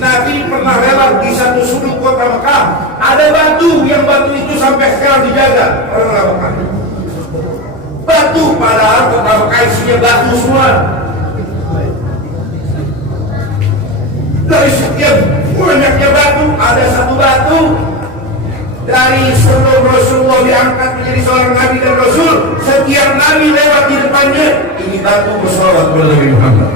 Nabi pernah lewat di satu sudut kota Mekah, ada batu yang batu itu sampai sekarang dijaga orang Mekah. Batu, padahal kota Mekah isinya batu semua. Dari sekian banyaknya batu, ada satu batu dari sebelum Rasulullah diangkat menjadi seorang Nabi dan Rasul, setiap Nabi lewat di depannya, ini batu bersolawat kepada Nabi Muhammad.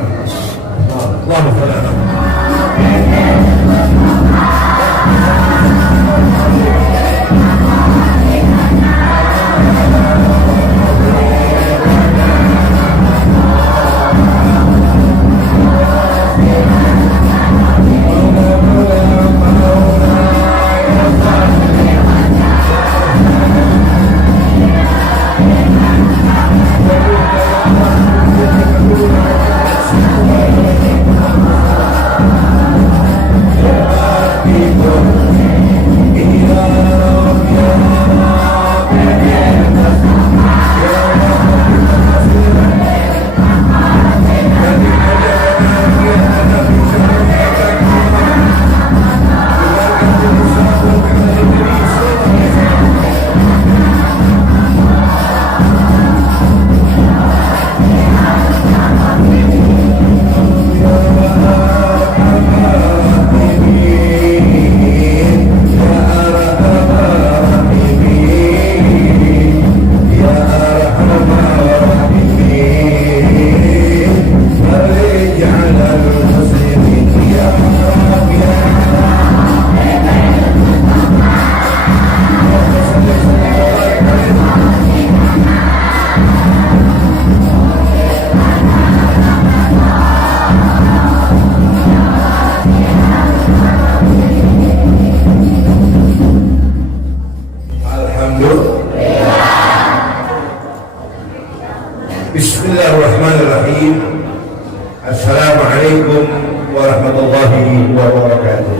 Bismillahirrahmanirrahim. Assalamualaikum warahmatullahi wabarakatuh.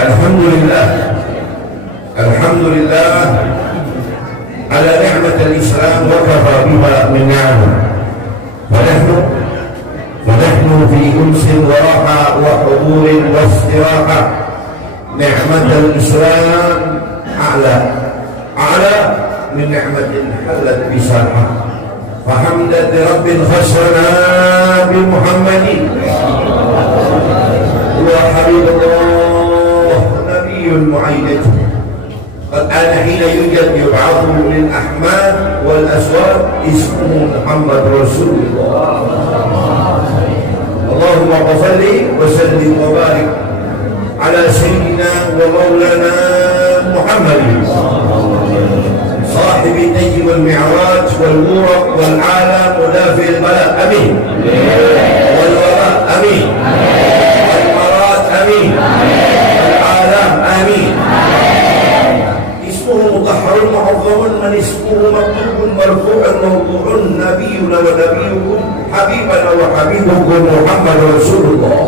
Alhamdulillah, alhamdulillah ala ni'mat al-Islam wa kafa biha min ni'am. ونحن في أنس وراحة وحضور واستراحة. نعمة الإسلام أعلى من نعمة حلت بساحة. فحمدا لرب خصنا بمحمد وحبيب الله نبي معيد. قد آن حين يوجد يبعث من أحماد والأسواد اسمه محمد رسول الله. اللهم صل وسلم وبارك على سيدنا ومولانا محمد صاحب النجم والمعراج والورق والعالم ودافع البلاء امين والوراء امين والمرات امين والعالم امين. اسمه مطهر معظم من اسمه مكتوب مرفوع موضوع نبينا ونبيكم حبيبنا وحبيبكم محمد رسول الله.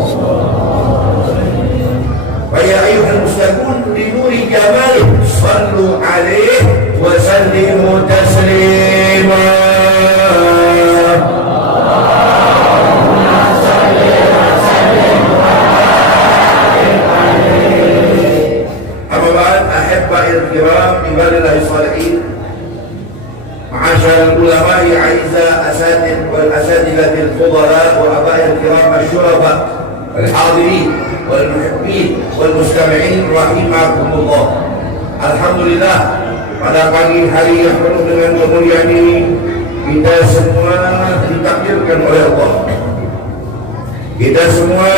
ويا أيها المسلمون لنور جماله صلوا عليه وسلموا تسليما. أما بعد أحبائي الكرام عباد الله الصالحين معاشر العلماء أعزاء أساتذة والأساتذة الفضلاء وآباء الكرام الشرفاء الحاضرين والمحبين والmustami'in rahimakumullah. Alhamdulillah, pada pagi hari yang penuh dengan kemuliaan ini kita semua ditakdirkan oleh Allah. Kita semua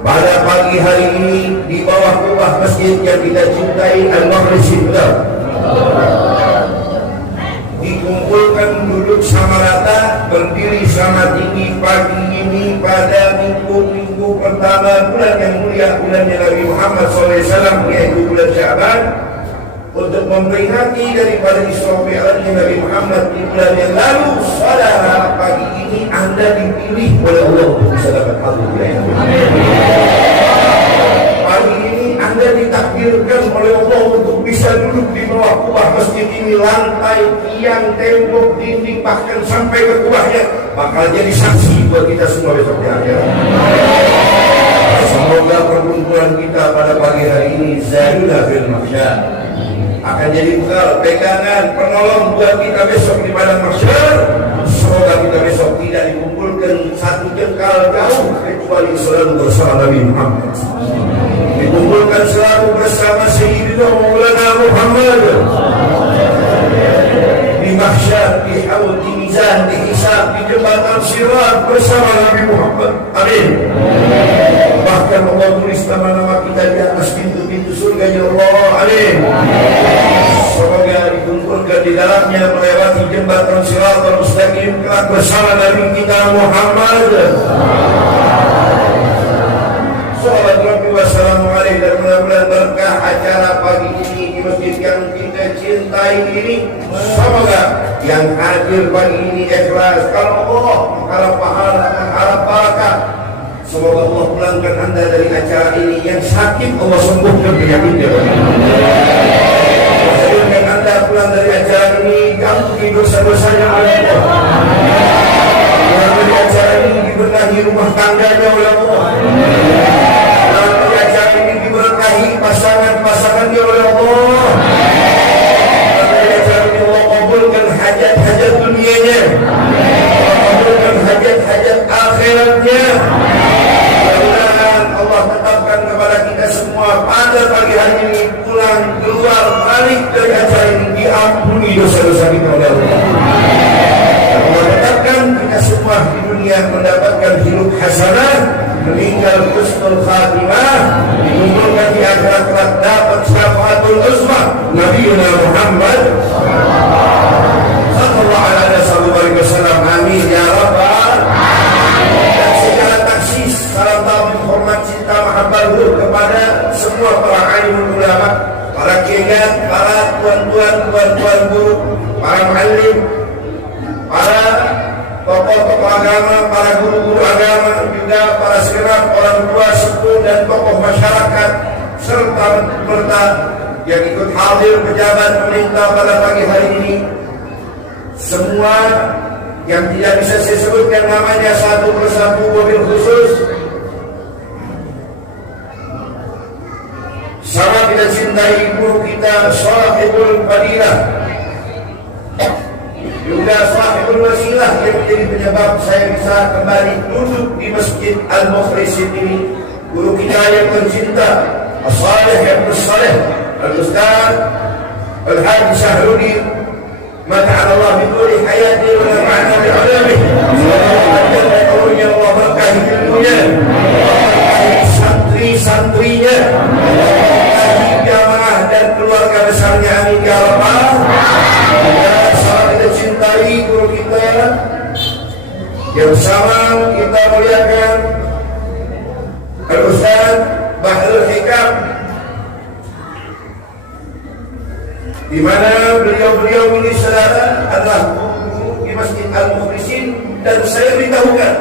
pada pagi hari ini di bawah kubah masjid yang kita cintai Al-Maghrisin dikumpulkan duduk sama rata, berdiri sama tinggi pagi ini pada minggu pertama bulan yang mulia, bulan Nabi Muhammad SAW, yaitu bulan Syaban, untuk memperingati daripada Isra Mi'rajnya Nabi Muhammad di bulan yang lalu. Saudara, pagi ini Anda dipilih oleh Allah untuk bisa dapat hadir. Pagi ini Anda ditakdirkan oleh Allah untuk bisa duduk di bawah kubah masjid ini, lantai, tiang, tembok, dinding, bahkan sampai ke kubahnya bakal jadi saksi buat kita semua besok di akhirat. Semoga perkumpulan kita pada pagi hari ini zaluna fil mahsyar, akan jadi bekal, pegangan, penolong buat kita besok di padang mahsyar. Semoga kita besok tidak dikumpulkan satu jengkal jauh, kecuali selalu bersama Nabi Muhammad, dikumpulkan selalu bersama Sayyidina Maulana Muhammad di mahsyar, di haud, di mizan, di hisab, di jembatan sirat bersama Nabi Muhammad. Amin. Bahkan Allah tulis nama-nama kita di atas pintu-pintu surga, ya Allah. Amin. Semoga dikumpulkan di dalamnya melewati jembatan Shiratal Mustaqim kelak bersama Nabi kita Muhammad. Sallallahu alaihi wasallam. Dan mudah-mudahan berkah acara pagi ini di masjid yang kita cintai ini, semoga yang hadir pagi ini ikhlas kalau Allah, mengharap pahala, mengharap barakah. Semoga Allah pulangkan anda dari acara ini yang sakit, Allah sembuhkan penyakitnya. Dan anda pulang dari acara ini ampuni dosa-dosanya oleh Allah. Pulang dari acara ini diberkahi rumah tangganya oleh Allah. Pulang dari acara ini diberkahi pasangan-pasangannya oleh Allah. Pulang dari acara ini Allah kabulkan hajat-hajat dunianya, Allah kabulkan hajat-hajat akhiratnya. Allah tetapkan kepada kita semua pada pagi hari ini pulang keluar balik dari acara ini diampuni dosa-dosa kita oleh Allah. Allah tetapkan kita semua di dunia mendapatkan hidup hasanah, meninggal husnul khatimah, dikumpulkan di akhirat kelak dapat syafaatul uzma Nabi Muhammad sallallahu alaihi wasallam. Amin ya rabbal. Dan secara taksis salam ta'zim hormat cinta mahabbah kepada semua para alim ulama, para kiai, para tuan-tuan guru, para muallim, para tokoh-tokoh agama, para guru-guru agama, juga para sekirap, orang tua, sepuh dan tokoh masyarakat, serta merta yang ikut hadir pejabat pemerintah pada pagi hari ini. Semua yang tidak bisa saya sebutkan namanya satu persatu mobil khusus, sama kita cintai guru kita Sahibul Fadilah, juga Sahibul Wasilah yang menjadi penyebab saya bisa kembali duduk di Masjid Al-Mukhlisin ini. Guru kita yang tercinta As-Salih yang As-Salih Al-Ustaz Al-Haji Syahrudin, mata'ala Allah biduri hayati wa nafa'na bi'ulami. Semoga Allah berkahi ilmunya, santri-santrinya, jamaah dan keluarga besarnya. Amin ya rabbal. Dan salam kita cintai guru kita yang bersama kita muliakan Al-Ustaz Bahrul Hikam, di mana beliau ini saudara adalah guru di Masjid Al-Mukhlisin, dan saya beritahukan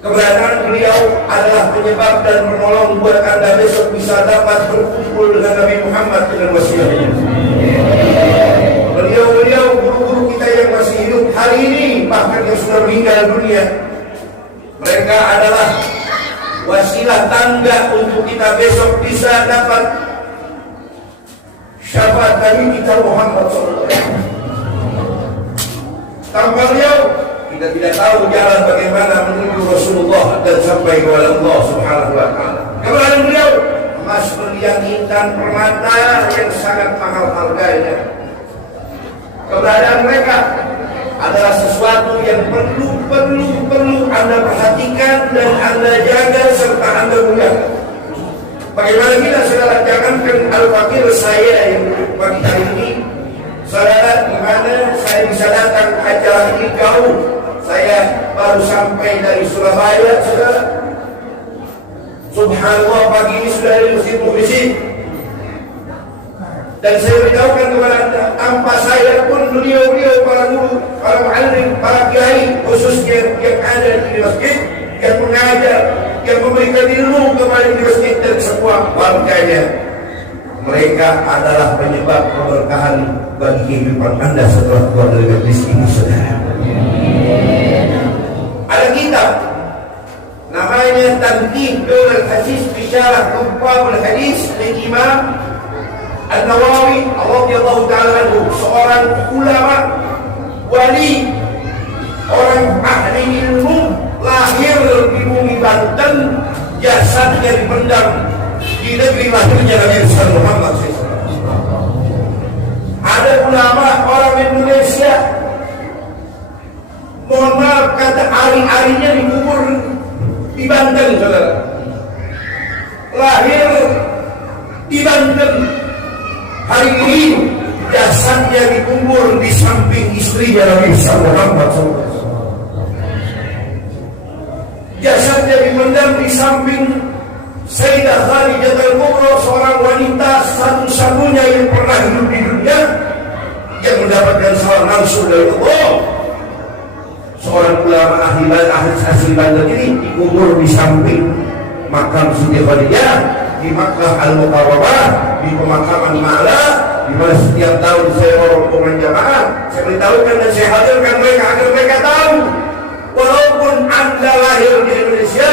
keberadaan beliau adalah penyebab dan penolong buat anda besok bisa dapat berkumpul dengan Nabi Muhammad dengan wasiatnya. Beliau guru-guru kita yang masih hidup hari ini, bahkan yang sudah meninggal dunia, mereka adalah wasilah tangga untuk kita besok bisa dapat syafaat Nabi kita Muhammad SAW. Tanpa beliau kita tidak tahu jalan bagaimana menuju Rasulullah dan sampai kepada Allah Subhanahu wa taala. Keberadaan beliau emas berlian intan permata yang sangat mahal harganya. Keberadaan mereka adalah sesuatu yang perlu anda perhatikan dan anda jaga serta anda muliakan. Bagaimana kita saudara, jangankan al-fakir saya yang pagi hari ini, saudara, di mana saya bisa datang ke acara ini jauh. Saya baru sampai dari Surabaya, saudara. Subhanallah, pagi ini sudah di Masjid Mukhlisin. Dan saya beritahukan kepada anda, tanpa saya pun beliau para guru, para muallim, para kiai, khususnya yang ada di masjid, yang mengajar, yang memberikan ilmu kepada di masjid dan semua warganya, mereka adalah penyebab keberkahan bagi kehidupan anda setelah keluar dari majlis ini, saudara. namanya Tanqih Daul Hadis fi Syarah Kuffabul Hadis dari Imam An-Nawawi radhiyallahu ta'ala anhu, seorang ulama wali, orang ahli ilmu, lahir di bumi Banten, jasadnya dipendam di negeri lahirnya Nabi Muhammad SAW. Ada ulama orang Indonesia, mohon maaf kata ari-arinya dikubur di Banten, saudara. Lahir di Banten, hari ini jasadnya dikubur di samping istrinya Nabi Muhammad SAW. Jasadnya dipendam di samping Sayyidah Khadijah al-Kubra, seorang wanita satu-satunya yang pernah hidup di dunia yang mendapatkan salam langsung dari Allah. Seorang ulama ahli Banten ini dikubur di samping makam Siti Khadijah di Makkah Al-Mukarramah, di pemakaman Ma'la, di mana setiap tahun saya orang jamaah, saya beritahukan dan saya hadirkan mereka agar mereka tahu, walaupun Anda lahir di Indonesia,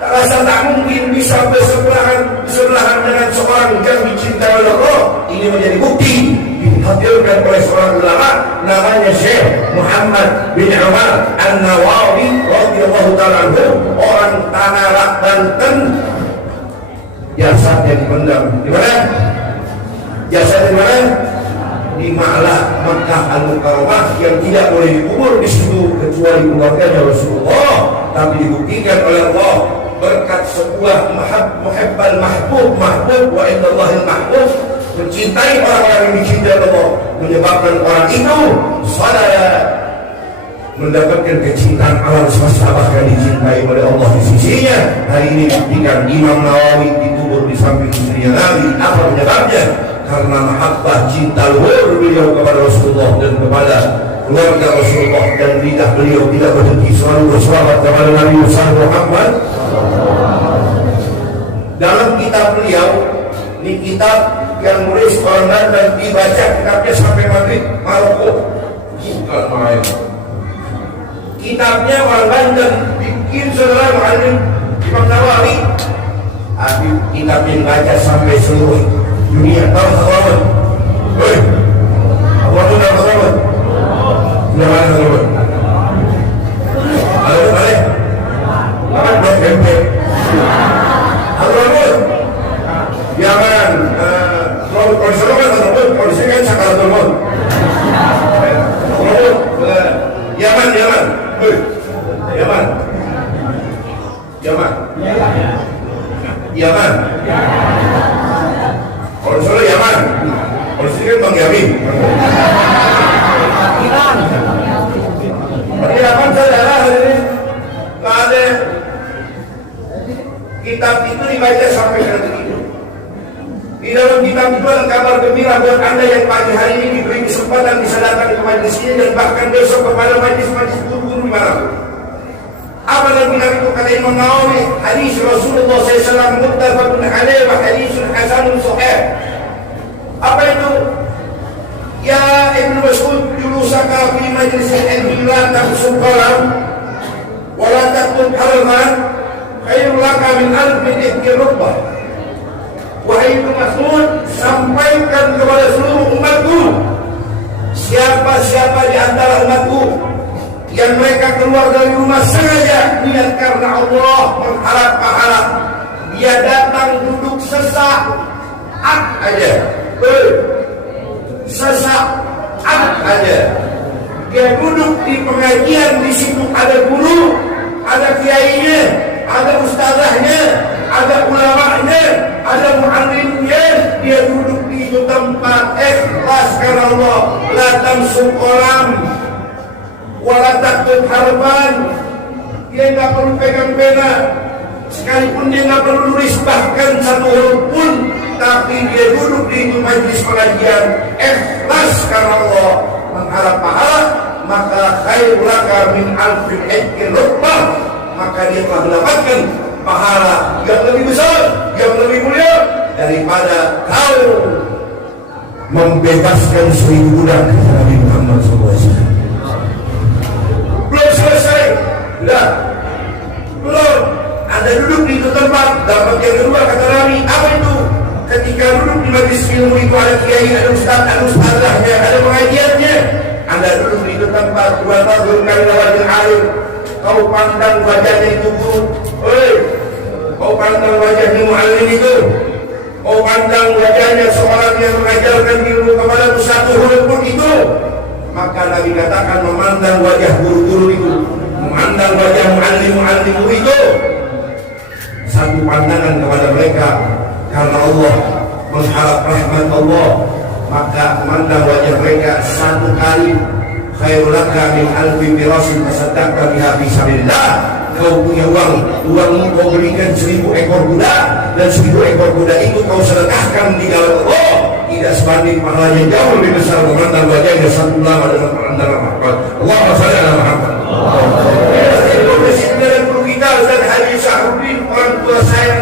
tak rasa tak mungkin bisa bersebelahan dengan seorang yang dicintai oleh Allah. Ini menjadi bukti dihadirkan oleh seorang ulama namanya Syekh Muhammad bin Umar An-Nawawi radhiyallahu ta'ala anhu, orang Tanah Banten. Jasadnya dipendam di mana? Jasadnya di mana? Di Ma'la, Makkah Al-Mukarramah, yang tidak boleh dikubur di situ kecuali keluarganya Rasulullah, tapi dibuktikan oleh Allah berkat sebuah muhibbal mahbub wa innallahil mahbub, mencintai orang-orang yang dicintai Allah, menyebabkan orang itu sadaya mendapatkan kecintaan alam semesta, bahkan dicintai oleh Allah di sisinya. Hari ini dibuktikan Imam Nawawi dikubur di samping istrinya Nabi. Apa penyebabnya? Karena mahabbah, cinta luhur beliau kepada Rasulullah dan kepada keluarga Rasulullah, dan lidah beliau tidak berhenti selalu berselawat kepada Nabi Muhammad. Dalam kitab beliau, ini kitab yang nulis orang Banten, dibaca kitabnya sampai maghrib Maroko, bukan main. Kitabnya orang Banten bikin saudara Muhammad Imam Nawawi, tapi kitabnya dibaca sampai seluruh dunia. Tahu sahabat? Hei, apa itu nama sahabat? Sudah mana sahabat? Halo balik. Lawan blok MP. Halo sahabat. Yaman. Kalau sahabat sahabat, kalau sini kan sakaratul maut. Yaman. Hei, Yaman. Kalau salah Yaman, kalau sini kan Bang Yamin. Di Yaman saudara hari ini nggak ada kitab itu dibaca sampai ke itu. Di dalam kitab itu ada kabar gembira buat Anda yang pagi hari ini diberi kesempatan bisa datang ke majlis ini dan bahkan besok kepada majlis-majlis guru-guru mana. Apa yang benar itu kata Imam Nawawi, hadis Rasulullah SAW muttafaqun alaih wa hadisun hasanun sahih. Apa itu? Ya Ibnu Mas'ud, julusaka fi majlisil ilmi la taqsub qalam wa la taqtub halman khairul laka min alfin ihki rubbah. Wahai Ibnu Mas'ud, sampaikan kepada seluruh umatku, siapa-siapa di antara umatku yang mereka keluar dari rumah sengaja niat karena Allah, mengharap pahala, dia datang duduk sesak aja, sesak aja, dia duduk di pengajian, di situ ada guru, ada kiainya, ada ustazahnya, ada ulamanya, ada muallimnya, dia duduk di itu tempat ikhlas karena Allah, la tamsu qalam wala taktub harfan, dia nggak perlu pegang pena, sekalipun dia nggak perlu nulis bahkan satu huruf pun, tapi dia duduk di majlis pengajian ikhlas karena Allah, mengharap pahala, maka khairul laka min alfin ihki rubbah, maka dia telah mendapatkan pahala yang lebih besar, yang lebih mulia daripada kau membebaskan 1000 budak Nabi Muhammad SAW. Belum selesai, belum. kiai, ada ustazahnya, ada pengajiannya. Anda duduk di tempat dua tahun kali wajah air, kau pandang wajahnya itu guru, kau pandang wajahnya muallim itu, kau pandang wajahnya seorang yang mengajarkan ilmu kepada satu huruf pun itu, maka Nabi katakan memandang wajah guru-guru itu, memandang wajah muallim-muallim itu, satu pandangan kepada mereka karena Allah mengharap rahmat Allah, maka memandang wajah mereka satu kali khairul laka min alfi firasin tasaddaqta biha fi sabilillah. Kau punya uangmu kau berikan 1000 ekor kuda, dan 1000 ekor kuda itu kau sedekahkan di jalan Allah, tidak sebanding pahalanya jauh lebih besar memandang wajahnya satu lama dengan pandangan rahmat. Allahumma shalli ala Muhammad. Guru kita Ustaz Haji Syahruddin, orang tua saya,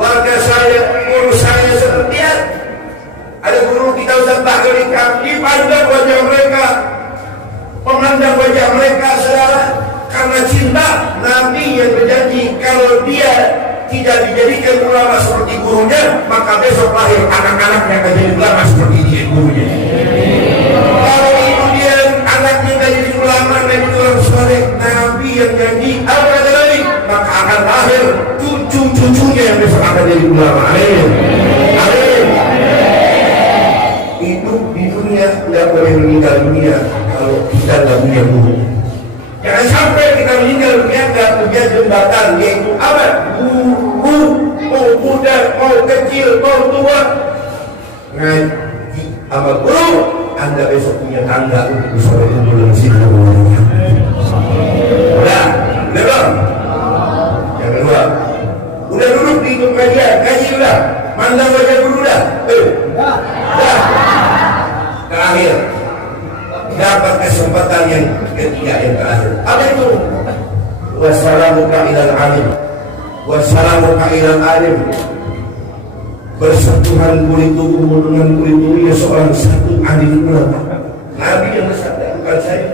warga saya, guru saya seperti ada guru kita Ustaz Bahri, dipandang wajah mereka, memandang wajah mereka saudara, karena cinta. Nabi yang berjanji kalau dia tidak dijadikan ulama seperti gurunya, maka besok lahir anak-anaknya akan jadi ulama seperti dia gurunya. Kalau itu dia anaknya tidak jadi ulama, tidak jadi orang soleh, Nabi yang janji apa kata Nabi, maka akan lahir cucu-cucunya yang besok akan jadi ulama. Amin. Amin. Hidup di dunia tidak boleh meninggal dunia kalau kita tidak punya guru. Jangan sampai kita meninggal dunia tidak punya jembatan, yaitu apa? Guru, mau muda, mau kecil, mau tua, ngaji sama guru. Anda besok punya tangga untuk bersama ilmu dan sini. Udah, belum? Yang kedua, udah duduk di itu kajian, ngaji udah, mandang wajah guru udah, udah. Terakhir, dapat kesempatan yang ketiga yang terakhir. Apa itu? Wassalamuka ilal alim, wassalamuka ilal alim. Bersentuhan kulit tubuhmu dengan kulit tubuhnya seorang satu alim ulama. Nabi yang bersabda, bukan saya.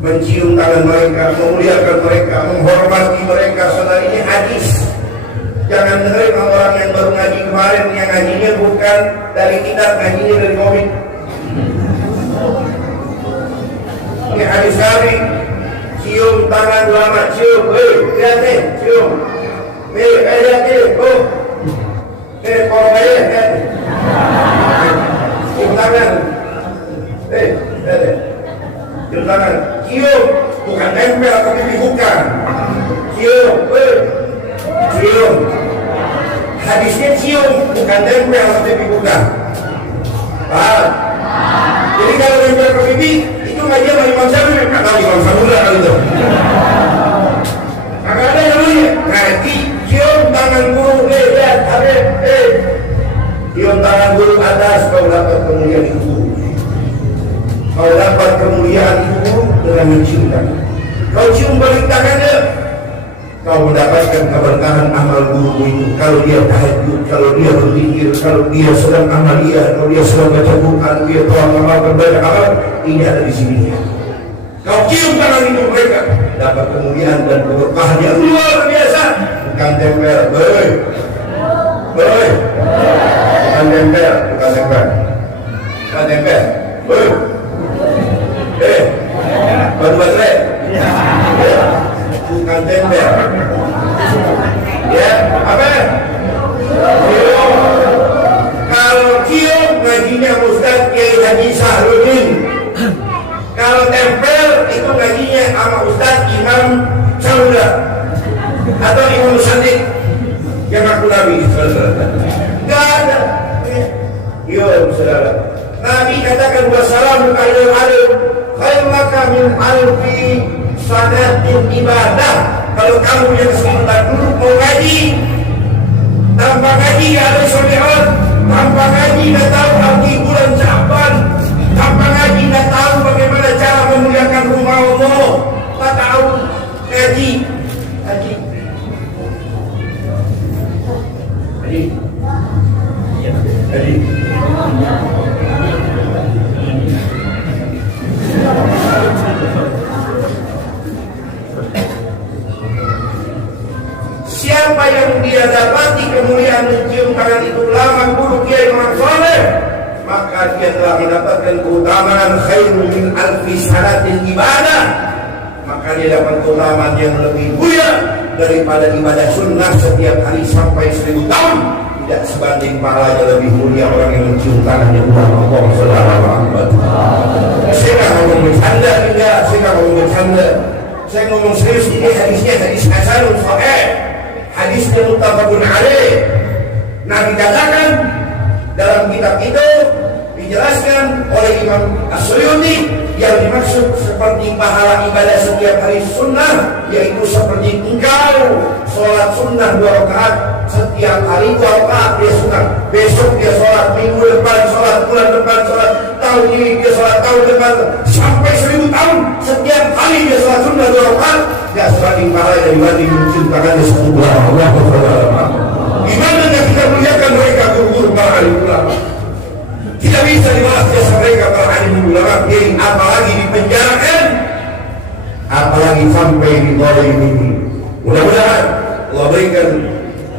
Mencium tangan mereka, memuliakan mereka, menghormati mereka. Saudara, ini hadis. Jangan dengerin orang yang baru ngaji kemarin, yang ngajinya bukan dari kitab, ngajinya dari komik. Ini hadis Nabi. Cium tangan ulama, cium, lihat nih, cium. Lihat nih, kalau saya lihat nih. Cium tangan. Cium tangan, cium, bukan nempel atau pipi, bukan. Cium, cium. Hadisnya cium, bukan nempel atau pipi, bukan. Paham? Jadi kalau nempel ke pipi, itu ngaji sama Imam Syafi'i, kata Imam Syafi'i kali itu. Maka ada yang namanya ngaji, cium tangan guru, lihat, cium tangan guru atas, kau dapat kemuliaan itu guru. Kau dapat kemuliaan itu guru dengan mencium tangan. Kau cium balik tangannya, kau mendapatkan keberkahan amal guru itu. Kalau dia tahajud, kalau dia berzikir, kalau dia sedang amalia, kalau dia sedang baca Quran, dia telah mengamalkan banyak amal, ini ada di sini. Kau cium tangan itu mereka, dapat kemuliaan dan keberkahan yang luar biasa. Bukan tempel, bukan tempel, bukan tempel, bukan tempel, baru-baru, bukan tempel. Ya, apa? Cium. Kalau cium ngajinya Ustaz Kiai Haji Syahruddin. Kalau tempel itu ngajinya sama Ustaz Imam Sauda atau Imam Sadiq yang aku Nabi. Gak ada. Yo, saudara. Nabi katakan wassalamu alaihi alim khairul laka min alfi sanatin ibadah. Kalau kamu yang sebentar dulu mau ngaji, tanpa ngaji gak ada syariat, tanpa ngaji gak tahu arti bulan Sya'ban, tanpa ngaji gak tahu bagaimana cara memuliakan rumah Allah, tak tahu ngaji. Siapa yang dia dapati kemuliaan mencium tangan itu lama guru kiai orang soleh, maka dia telah mendapatkan keutamaan khairun min alfi sanatil ibadah, maka dia dapat keutamaan yang lebih mulia daripada ibadah sunnah setiap hari sampai 1000 tahun. Tidak sebanding pahalanya lebih mulia orang yang mencium tangannya Allah Subhanahu. Saya nggak ngomong bercanda, enggak. Saya nggak ngomong bercanda. Saya ngomong serius. Ini hadisnya hadis hasanun sahih, hadisnya muttafaqun alaih. Nabi katakan dalam kitab itu dijelaskan oleh Imam As-Suyuti yang dimaksud seperti pahala ibadah setiap hari sunnah, yaitu seperti engkau sholat sunnah 2 rakaat setiap hari 2 rakaat dia sunnah, besok dia sholat, minggu depan sholat, bulan depan sholat, tahun ini dia sholat, tahun depan sampai 1000 tahun setiap hari dia sholat sunnah 2 rakaat. Dia sebanding pahala yang dibanding menciptakannya satu bulan. Allah Akbar. Gimana kita muliakan mereka guru-guru para alim ulama? Tidak bisa dibalas jasa mereka para alim ulama, apalagi dipenjarakan, apalagi sampai didolimi ini. Mudah-mudahan Allah berikan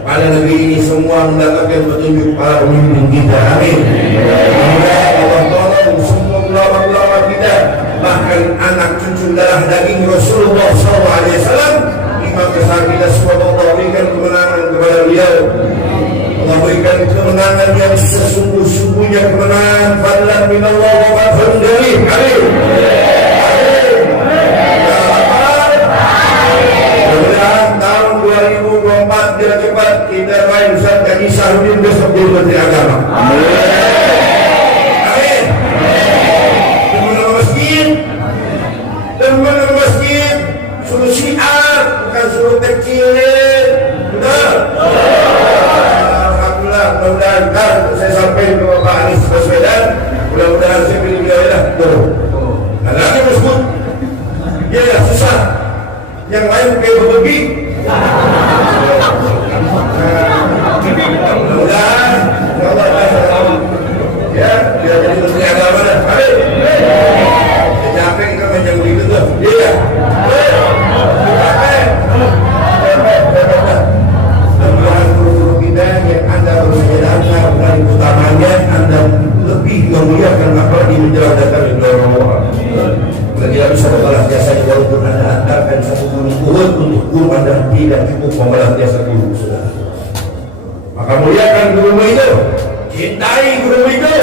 pada negeri ini semua mendapatkan petunjuk para pemimpin kita. Amin. Mudah-mudahan Allah tolong semua ulama-ulama kita, bahkan anak cucu darah daging Rasulullah SAW, imam besar kita semua. Allah berikan kemenangan kepada beliau. Allah berikan kemenangan yang sesungguh-sungguhnya, kemenangan fadlan minallah wa fadlun dari. Amin. Mudah-mudahan tahun 2024 bila cepat kita main Ustaz Haji Sahrudin besok jadi Menteri Agama. Amin. Amin. Teman-teman masjid, teman-teman masjid, suruh syiar bukan suruh kecil. Betul. Mudah-mudahan saya sampaikan ke Bapak Anies Baswedan, mudah-mudahan saya pilih beliau lah. Nah, lagi tersebut dia ya susah, yang lain kayak berbagi. Mudah-mudahan ya Allah ya dia jadi Menteri Agama dah. Amin. Dia capek kita macam begitu tuh. Iya. Mudah-mudahan guru-guru kita yang Anda bersejarahnya dari utamanya Anda lebih memuliakan apalagi menjelang datang di bulan Ramadan. Tidak bisa membalas jasanya walaupun Anda hantarkan satu gunung Uhud untuk guru Anda tidak cukup membalas jasa guru. Maka muliakan guru itu, cintai guru itu.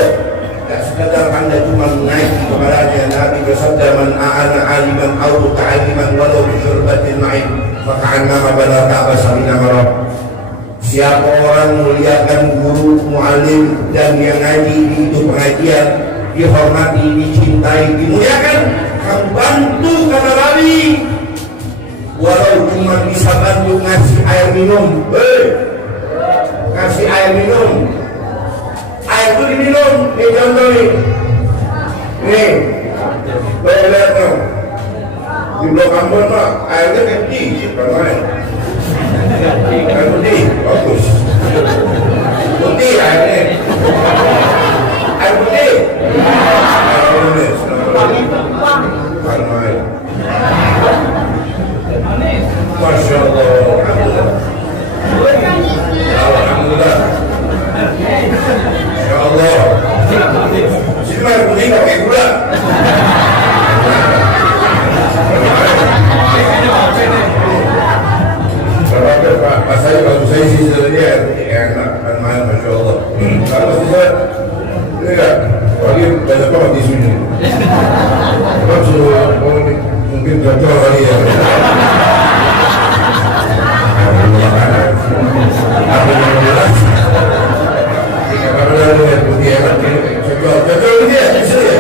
Tak sekadar Anda cuma menaiki kepadanya. Nabi bersabda, man a'ana aliman aw ta'aliman walau bi syurbatin ma'in maka annama bala Ka'bah sabina marah. Siapa orang muliakan guru, mu'alim dan yang ngaji di itu pengajian, dihormati, dicintai, dimuliakan, kamu bantu kata Nabi, walau cuma bisa bantu ngasih air minum. Kasih air minum, air itu diminum. Ini contoh nih, nih lihat dong, di Blok Ambon mah airnya kecil kan, air putih bagus, putih airnya, air putih, Masya Allah, alhamdulillah, Masya Allah. Sini air putih nggak pakai gula. Pas saya kalau saya sih sebenarnya enak kan main, Masya Allah. Kalau saya enggak, lagi banyak banget di sini. Suruh mungkin cocok kali ya. Cocok dia, bisa ya?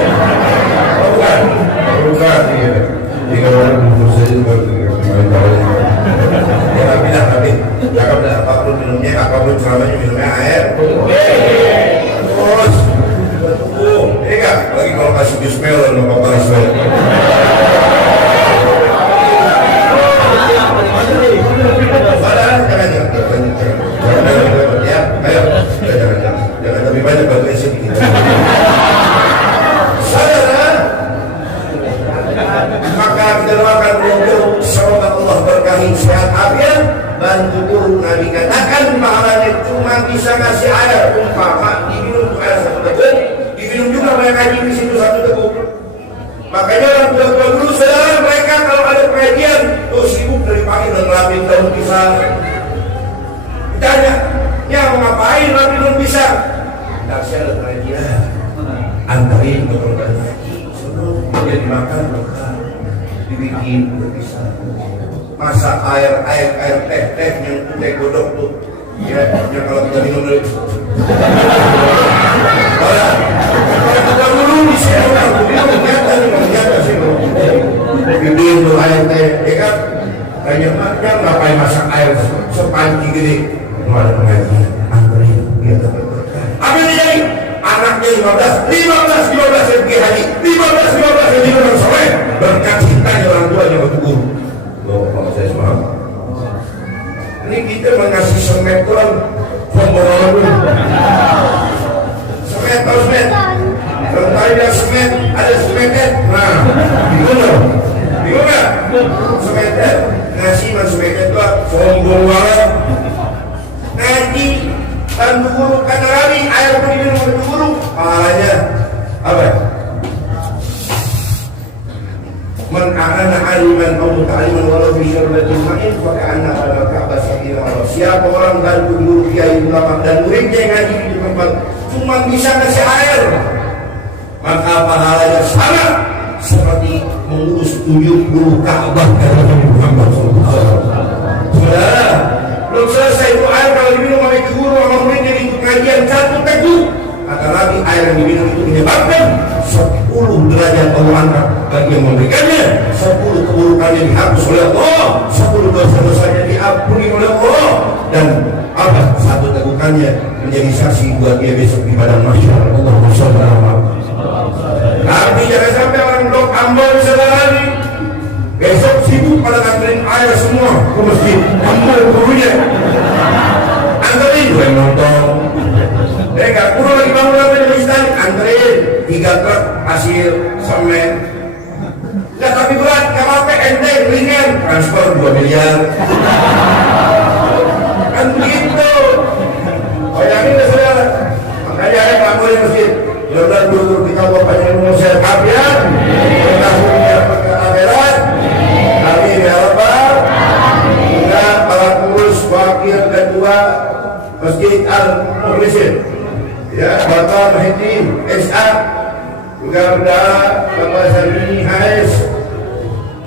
Bukan. Jika orang menurut saya juga tapi cakap dah, apapun minumnya, apapun ceramahnya, minumnya air. Terus ini enggak, lagi kalau kasih jus melon sama Bapak Ismail. Jangan lebih banyak bantuin sedikit. Saudara, maka kita doakan untuk semoga Allah berkahi sehat afiat. Bantu guru. Nabi katakan pahalanya cuma bisa ngasih air, umpama diminum air 1 detik, yang ngaji di situ satu teguk. Makanya orang tua-tua dulu saudara mereka kalau ada pengajian tuh sibuk dari pagi dan rapin daun pisang. Ditanya, ya mau ngapain rapin daun pisang? Nah saya ada pengajian, antarin ke tempat ngaji, dia dimakan makan, dibikin berpisah. Masak air teh yang teh godok tuh, ya yang kalau kita minum dari. Kalau kita dulu di sini ternyata sih bikin tuh air teh, ya kan? Ternyata ngapain masak air sepanci gini? Mau ada pengajian, anterin biar dapat berkah. Apa yang jadi? Anaknya 15 yang pergi haji, 15 yang di orang soleh, berkat cintanya orang tuanya waktu guru. Loh, kalau saya semua. Ini kita mengasih semet tuan, pembawa dulu. Semet atau semet? Kalau ada semet, ada semetet. Nah, bingung nggak? Semetet, ngasih mas semetet tuh, sombong banget. Ngaji, tandu guru, karena rami, air pun diminum oleh guru. Pahalanya apa? Man a'ana aliman atau muta'aliman walau fi syarbatil ma'in fa ka'anna ala ka'bah sakina Allah. Siapa orang bantu guru kiai ulama dan muridnya yang ngaji di tempat cuma bisa kasih air, maka pahalanya sama seperti mengurus 70 Ka'bah kata Nabi Muhammad SAW. Saudara, belum selesai itu air kalau diminum oleh guru sama muridnya di pengajian satu teguk, kata Nabi air yang diminum itu menyebabkan 10 derajat Allah angkat bagi yang memberikannya, 10 keburukannya dihapus oleh Allah, 10 dosa-dosanya diampuni oleh Allah, dan apa? Satu tegukannya menjadi saksi buat dia besok di padang mahsyar. Allahumma shalli ala Muhammad. Tapi jangan sampai orang blok ambon lagi besok sibuk pada nganterin air semua ke masjid, ambon gurunya anterin gue nonton. Enggak, kurang lagi bangun apa di masjid, anterin 3 truk hasil semen. Ya tapi berat, gak apa-apa, enteng, ringan, transfer 2 miliar. Kan begitu. Oh yang ini saudara, makanya ada bangun di masjid. Mudah-mudahan guru kita bapaknya umur sehat ya. Kita punya akhirat. Amin ya Rabbal. Juga para pengurus wakil ketua Masjid Al-Mukhlisin, ya Bapak Mahdi SA, juga berdara Bapak Sarmini HS,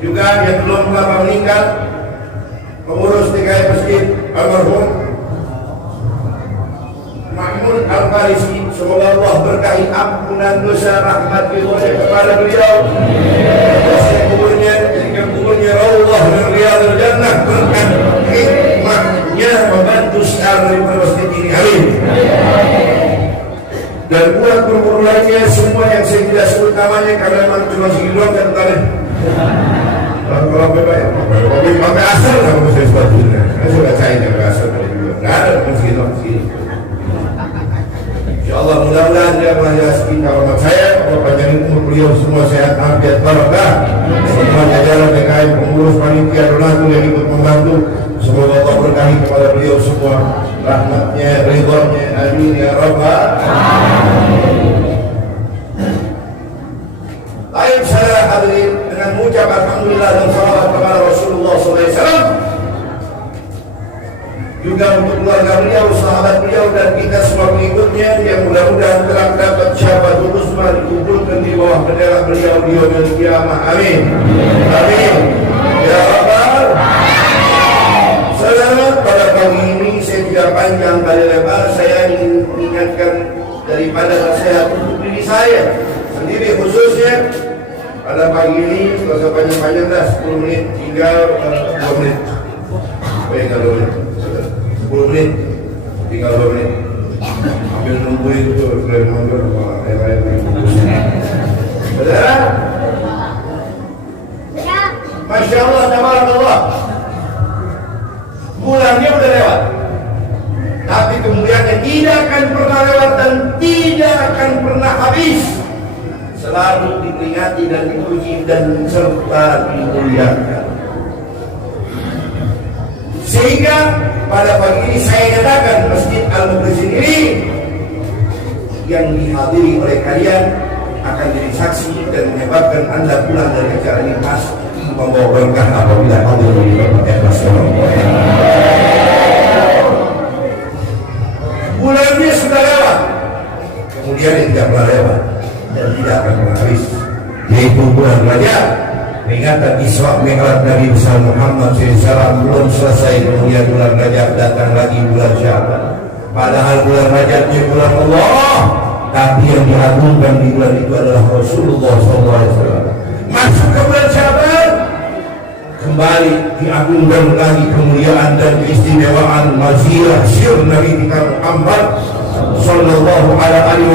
juga yang belum lama meninggal pengurus DKI Masjid Almarhum Mahmud Al-Farisi, semoga Allah berkahi ampunan dosa rahmat ridhonya kepada beliau. Kuburnya Allah dan riyadul jannah, berkat hikmahnya membantu syiar dari masjid ini. Amin. Dan buat guru-guru lainnya semua yang saya tidak sebut namanya karena memang cuma segini doang kan tadi. Kalau pakai asal kamu saya sebutnya. Saya sudah cair yang asal dari dulu. Enggak ada segini. InsyaAllah mudah-mudahan dia menjelaskan kalimat saya, Allah panjangin umur beliau semua sehat, afiat, barakah. Semua jajaran DKI, pengurus, panitia, donatur yang ikut membantu, semoga Allah berkahi kepada beliau semua rahmatnya, ridhonya, amin ya Rabbal. Baik saya hadirin dengan mengucap alhamdulillah dan salawat kepada Rasulullah SAW, juga untuk keluarga beliau, sahabat beliau, dan kita semua pengikutnya yang mudah-mudahan telah dapat syafaat usma dikumpulkan di bawah bendera beliau di yaumil qiyamah. Amin. Amin. Ya Rabbal. Saudara, pada pagi ini saya tidak panjang kali lebar, saya ingin mengingatkan daripada nasihat untuk diri saya sendiri khususnya pada pagi ini. Kalau saya panjang-panjang dah 10 menit, tinggal 2 menit. Tinggal 2 menit. 10 menit, tinggal 2 menit. Ambil nungguin itu dari motor sama air-air yang bungkusnya. Saudara, Masya Allah, tabarakallah, bulannya udah lewat, tapi kemuliaannya tidak akan pernah lewat dan tidak akan pernah habis. Selalu diperingati dan dipuji dan serta dimuliakan. Sehingga pada pagi ini saya nyatakan Masjid Al-Mukhlisin ini yang dihadiri oleh kalian akan jadi saksi dan menyebabkan Anda pulang dari acara ini pasti membawa berkah apabila Allah menyebabkan ikhlas. Bulannya sudah lewat, kemudian tidak pernah lewat dan tidak akan pernah habis, yaitu bulan Rajab. Peringatan Isra Mi'raj Nabi besar Muhammad SAW belum selesai, kemudian bulan Rajab datang lagi, bulan Sya'ban. Padahal bulan Rajab itu bulan Allah, tapi yang diagungkan di bulan itu adalah Rasulullah SAW. Masuk ke bulan Sya'ban, kembali diagungkan lagi kemuliaan dan keistimewaan maziyah sir Nabi kita Muhammad sallallahu alaihi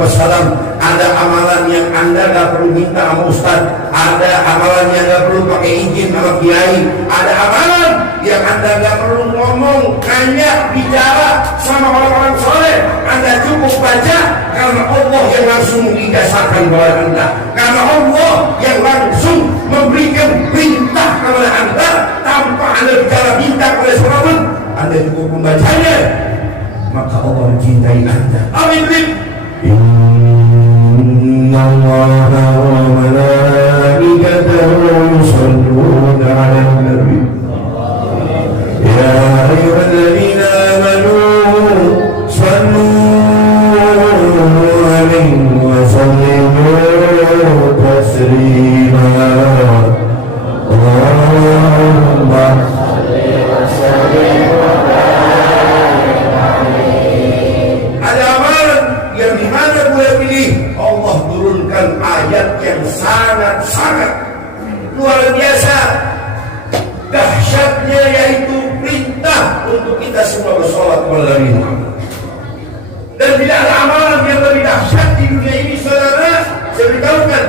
wasallam. Ada amalan yang Anda gak perlu minta sama Ustaz, ada amalan yang gak perlu pakai izin sama kiai, ada amalan yang Anda gak perlu ngomong, hanya bicara sama orang-orang soleh. Anda cukup baca karena Allah yang langsung mengijazakan kepada Anda, karena Allah yang langsung memberikan perintah kepada Anda tanpa Anda bicara minta kepada siapapun. Anda cukup membacanya, maka Allah mencintai Anda. Amin. Inna Allaha wa malaikatahu yusalluna 'alan nabi ya ayyuhalladzina amanu sallu 'alaihi wa sallimu taslima. Allahumma salli wa sallim wa barik alaihi. Ada amalan yang dimana boleh pilih, Allah turunkan ayat yang sangat-sangat luar biasa dahsyatnya, yaitu perintah untuk kita semua bersolat kepada Nabi Muhammad. Dan tidak ada amalan yang lebih dahsyat di dunia ini, saudara. Saya beritahukan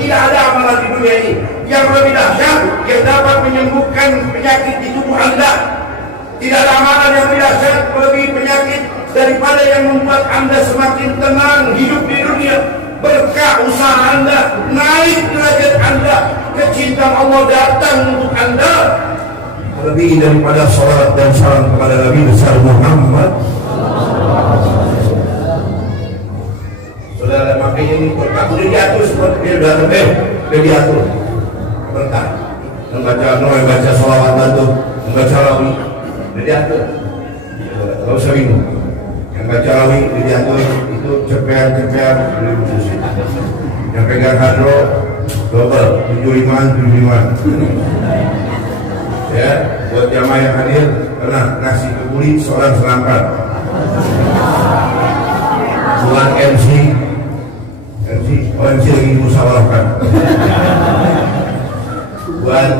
tidak ada amalan di dunia ini yang lebih dahsyat yang dapat menyembuhkan penyakit di tubuh Anda. Tidak ada amalan yang lebih dahsyat lebih penyakit daripada yang membuat Anda semakin tenang hidup di dunia. Berkah usaha Anda, naik derajat Anda, kecintaan Allah datang untuk Anda. Lebih daripada salat dan salam kepada Nabi besar Muhammad. Saudara, makanya ini berkah udah diatur seperti dia udah diatur berkah. Membaca salawat bantu, membaca rawi udah diatur. Kalau usah bingung. Yang baca rawi udah diatur, itu cepean yang pegang hadro double 75 ya. Buat jamaah yang hadir, pernah nasi kebuli seorang selampat. Buat MC lagi musyawarahkan. Buat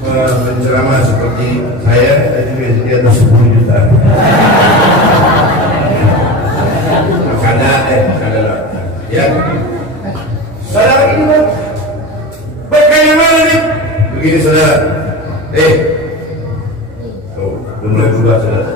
penceramah seperti saya itu biasanya atas 10 juta. Kada ya. Saudara, ini bagaimana nih? Begini saudara. Belum mulai berubah saudara.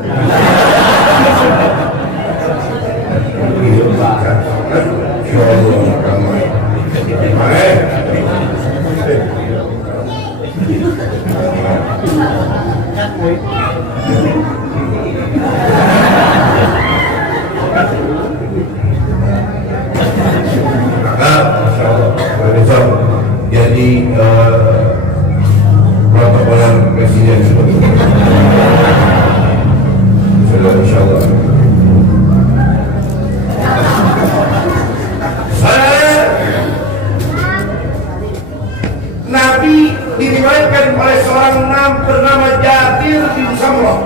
Jadi protokolan presiden sudah insyaallah. Nabi diriwayatkan oleh seorang bernama Jabir bin Samurah.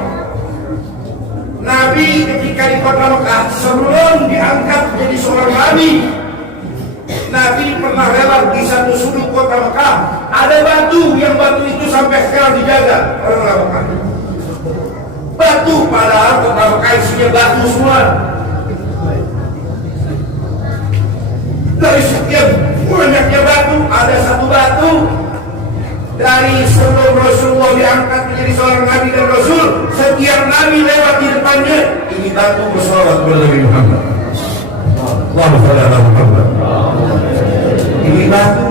Nabi ketika di kota Mekah sebelum diangkat menjadi seorang nabi, Nabi pernah lewat di satu sudut kota Mekah. Ada batu, yang batu itu sampai sekarang dijaga orang Mekah. Batu, padahal kota Mekah isinya batu semua. Dari sekian banyaknya batu, ada satu batu dari sebelum Rasulullah diangkat menjadi seorang nabi dan rasul, setiap nabi lewat di depannya, ini batu bersolawat kepada Nabi Muhammad. Allahumma shalli ala Muhammad. Ini batu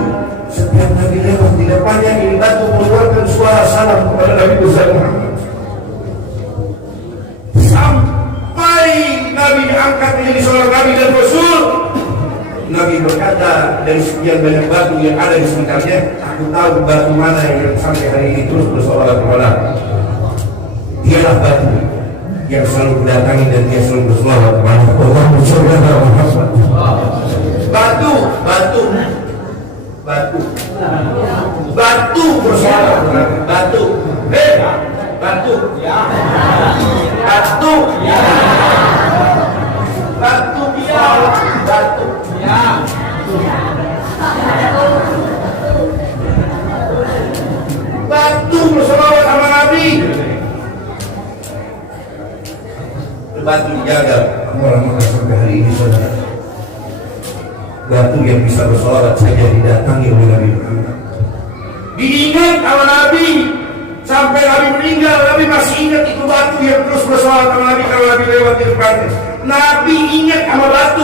setiap nabi lewat di depannya, ini batu mengeluarkan suara salam kepada Nabi besar Muhammad. Sampai Nabi diangkat menjadi seorang nabi dan rasul, Nabi berkata, dari sekian banyak batu yang ada di sekitarnya, aku tahu batu mana yang sampai hari ini terus bersolawat kepada aku. Dialah batu yang selalu mendatangi dan dia selalu bersolawat kepada aku. Batu bersolawat kepada aku. Batu bersolawat sama Nabi. Batu dijaga orang-orang sampai hari ini, saudara. Batu yang bisa bersolawat saja didatangi oleh Nabi Muhammad. Diingat sama Nabi sampai Nabi meninggal. Nabi masih ingat itu batu yang terus bersolawat sama Nabi kalau Nabi lewat di depannya. Nabi ingat sama batu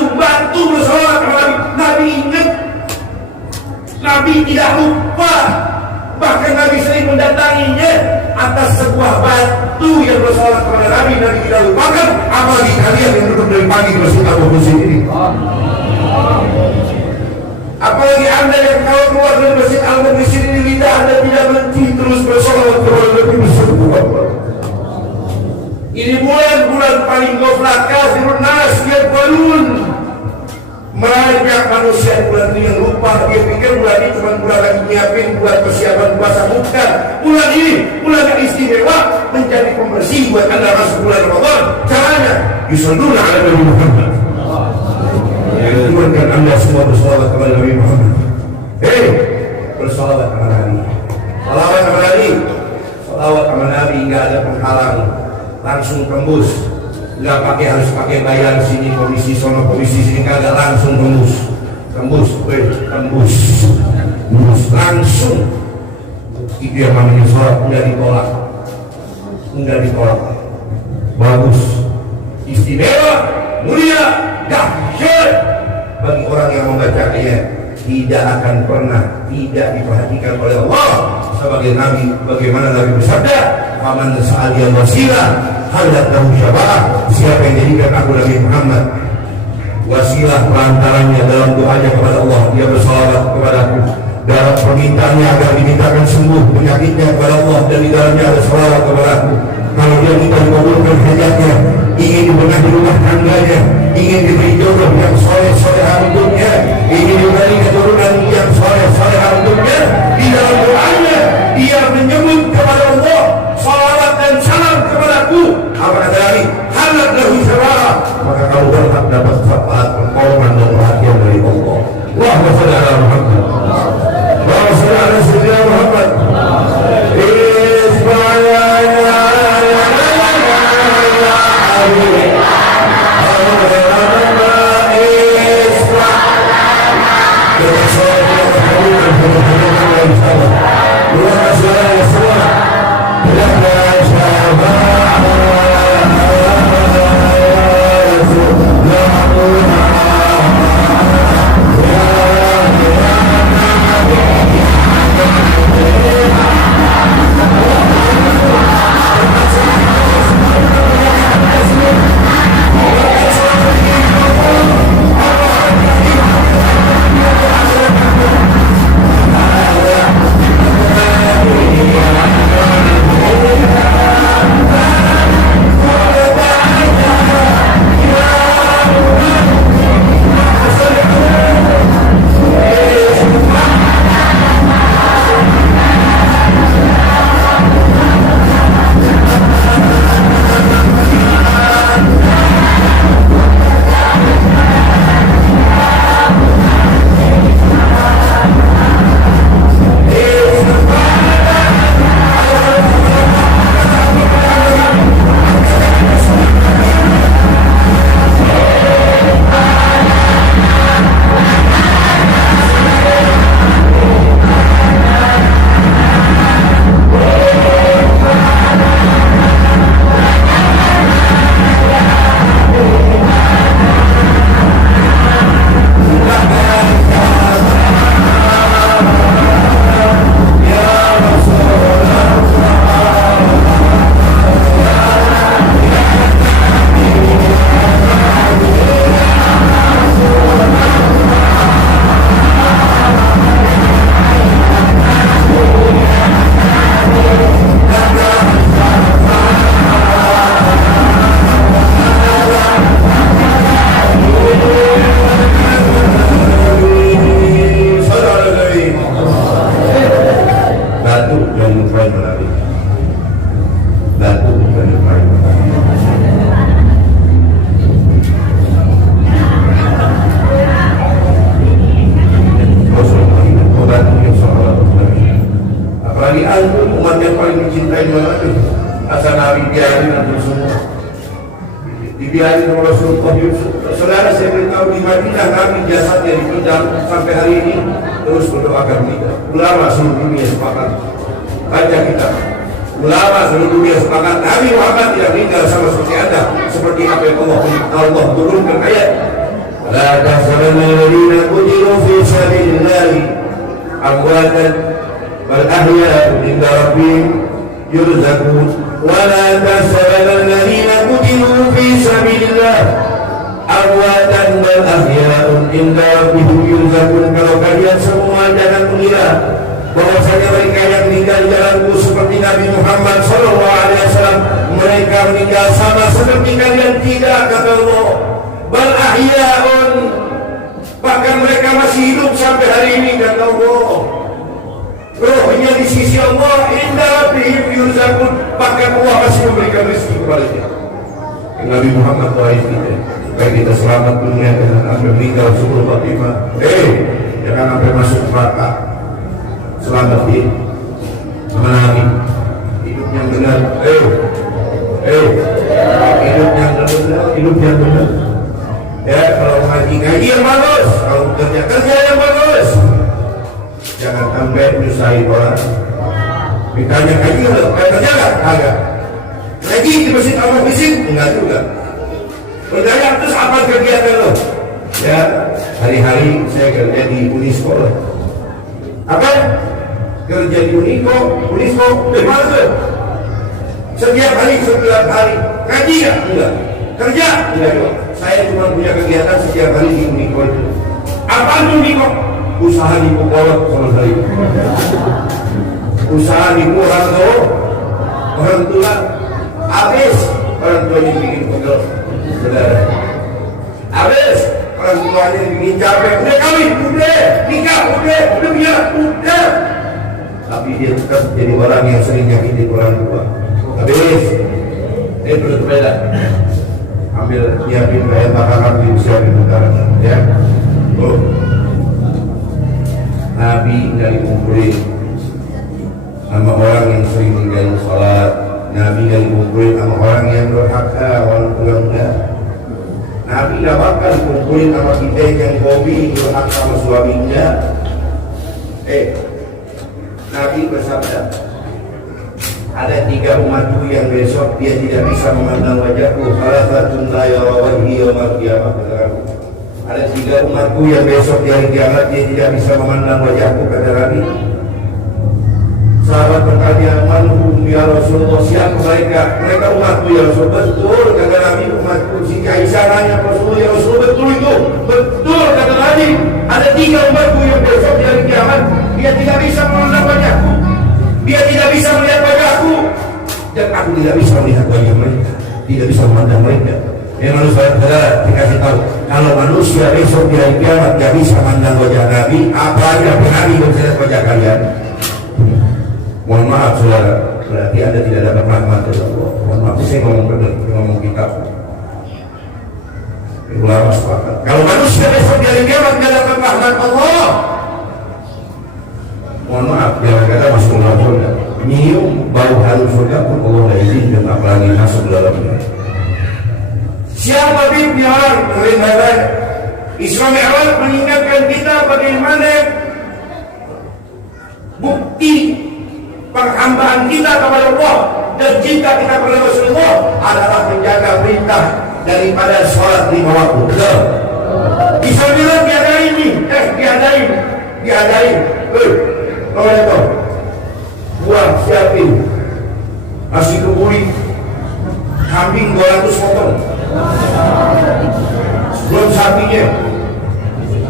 bersolawat sama Nabi. Nabi ingat. Nabi tidak lupa. Bahkan Nabi sering mendatanginya atas sebuah batu yang bersolawat kepada Nabi. Nabi tidak lupakan. Apalagi kalian yang duduk dari pagi di Masjid Al-Qudus ini. Apalagi anda yang kalau keluar dari Masjid Al-Qudus ini, lidah anda tidak berhenti terus bersolawat kepada Nabi Muhammad. Ini bulan paling goflat, kafirun nas yaqulun. Banyak manusia di bulan ini yang lupa. Dia pikir bulan ini cuma bulan lagi nyiapin buat persiapan puasa. Bukan. Bulan ini bulan yang istimewa, menjadi pembersih buat anda masuk bulan Ramadan. Caranya yusalluna ala Nabi Muhammad. Tujuankan anda semua bersolawat kepada Nabi Muhammad. Bersolawat kepada Nabi. Salawat kepada Nabi. Salawat kepada Nabi nggak ada penghalang, langsung tembus. Nggak harus pakai bayar sini komisi sono komisi sini, nggak ada, langsung tembus langsung. Itu yang namanya sholat nggak ditolak. Bagus, istimewa, mulia, dahsyat bagi orang yang membaca ayat. Tidak akan pernah tidak diperhatikan oleh Allah. Sebagai Nabi, bagaimana Nabi bersabda, "Faman sa'aliyal wasilah halat lahu syafa'ah." Siapa yang jadikan aku Nabi Muhammad wasilah perantaranya dalam doanya kepada Allah, dia bersalawat kepada aku, dalam permintaannya agar dimintakan sembuh penyakitnya kepada Allah, dan di dalamnya ada salawat kepada aku. Kalau dia minta dikabulkan hajatnya, ingin dibenahi rumah tangganya, ingin diberi jodoh yang soleh-soleh untuknya, ingin diberi keturunan yang soleh-soleh untuknya, di dalam doanya dia menyebut kepada Allah, salawat dan salam kepadaku. Apa kata Nabi? Halat lahu syafa'ah. Maka kamu berhak dapat syafaat, pertolongan dan perhatian dari Allah. Allahumma shalli ala Muhammad. Allahumma shalli ala sayyidina Muhammad. Yeah. antum umat yang paling dicintai mana tuh? Asal Nabi biarin antum semua. Dibiarin oleh Rasulullah Yusuf. Saudara, saya beritahu di Madinah Nabi jasadnya dipendam sampai hari ini terus berdoakan kita. Ulama seluruh dunia sepakat. Baca kita. Ulama seluruh dunia sepakat Nabi Muhammad tidak meninggal sama seperti Anda, seperti apa yang Allah turunkan ayat. La tahsabanna alladziina qutilu fi sabilillahi amwaatan bal ahya'un 'inda rabbihim yurzaqun wa la tahsabanna alladziina qutilu fi sabilillahi amwaatan bal ahya'un 'inda rabbihim yurzaqun. Kalau kalian semua jangan mengira bahwasanya mereka yang meninggal di jalanku seperti Nabi Muhammad SAW, mereka meninggal sama seperti kalian, tidak, kata Allah. Bal ahya'un, bahkan mereka masih hidup sampai hari ini, kata Allah. Rohnya di sisi Allah, inda rabbihim yurzaqun, bahkan Allah masih memberikan rezeki kepada kita. Nabi Muhammad doain kita supaya kita selamat dunia dan sampai meninggal sebelum khatimah. Jangan sampai masuk neraka. Selamat di Nabi, hidup yang benar. Hidup yang benar. Ya, kalau ngaji yang bagus, kalau kerja yang bagus. Jangan sampai menyusahi orang. Ditanya ngaji loh, kerja nggak? Agak. Ngaji di masjid Al Fisik? Enggak juga. Bertanya terus apa kegiatan lo? Ya, hari-hari saya kerja di Unisco. Apa? Kerja di Unisco, mana tuh? Setiap hari. Ngaji ya? Enggak. Kerja? Enggak juga. Saya cuma punya kegiatan setiap hari di Unisco itu. Apa tuh Unisco? Usaha nipu kolot sama saya. Usaha nipu orang tua. Habis orang tuanya bikin pegel. Saudara. Habis orang tuanya bikin capek. Udah kawin, udah nikah, udah biar, udah. Tapi dia tetap jadi orang yang sering nyakitin orang tua. Habis, dia terus beda. Ambil nyiapin kayak makanan di siapin negara, ya. Tuh. Nabi nggak dikumpulin sama orang yang sering meninggalin sholat. Nabi nggak dikumpulin sama orang yang durhaka, orang enggak. Nabi nggak bakal dikumpulin sama kita yang hobi durhaka sama suaminya. Nabi bersabda, ada 3 umatku yang besok dia tidak bisa memandang wajahku. Salasatun la yara wajhi yaumil qiyamah. Ada 3 umatku yang besok di hari kiamat dia tidak bisa memandang wajahku, kata Nabi. Sahabat bertanya, manhum ya Rasulullah, siapa mereka? Mereka umatku ya Rasul. Betul, kata Nabi, umatku. Si Aisyah nanya Rasulullah, ya Rasul, betul itu? Betul, kata Nabi. Ada 3 umatku yang besok di hari kiamat dia tidak bisa memandang wajahku, dia tidak bisa melihat wajahku, dan aku tidak bisa melihat wajah mereka, tidak bisa memandang mereka. Memang saudara dikasih tahu, kalau manusia besok di hari kiamat tidak bisa memandang wajah Nabi, apa aja Nabi bisa lihat wajah kalian? Mohon maaf saudara, berarti Anda tidak dapat rahmat dari Allah. Mohon maaf, saya ngomong kitab. Ulama sepakat, kalau manusia besok di hari kiamat tidak dapat rahmat Allah, mohon maaf, jangan kata masuk dalam surga. Nyium bau harum surga pun Allah tidak izinkan, apalagi masuk dalamnya. Siapa biar melihat Isra Mi'raj mengingatkan kita bagaimana bukti penghambaan kita kepada Allah dan cinta kita kepada Rasulullah adalah menjaga perintah daripada sholat 5 waktu. Betul? Isra Mi'raj diadain. Kalau itu buah siapin nasi kebuli kambing 200 potong, belum sapinya.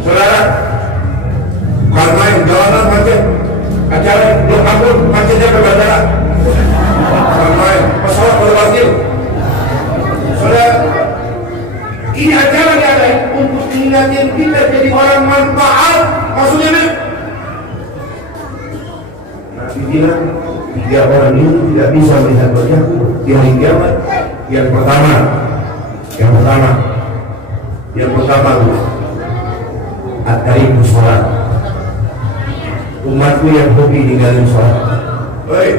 Saudara, bukan main jalanan macet, acara belum ampun macetnya ke bandara, bukan main pesawat berbatil. Saudara, ini acara diadain untuk ingatin kita jadi orang manfaat. Maksudnya nih, Nabi bilang 3 orang ini tidak bisa melihat wajahku di hari kiamat. Yang pertama at-tariku sholat, umatku yang hobi ninggalin sholat. Baik.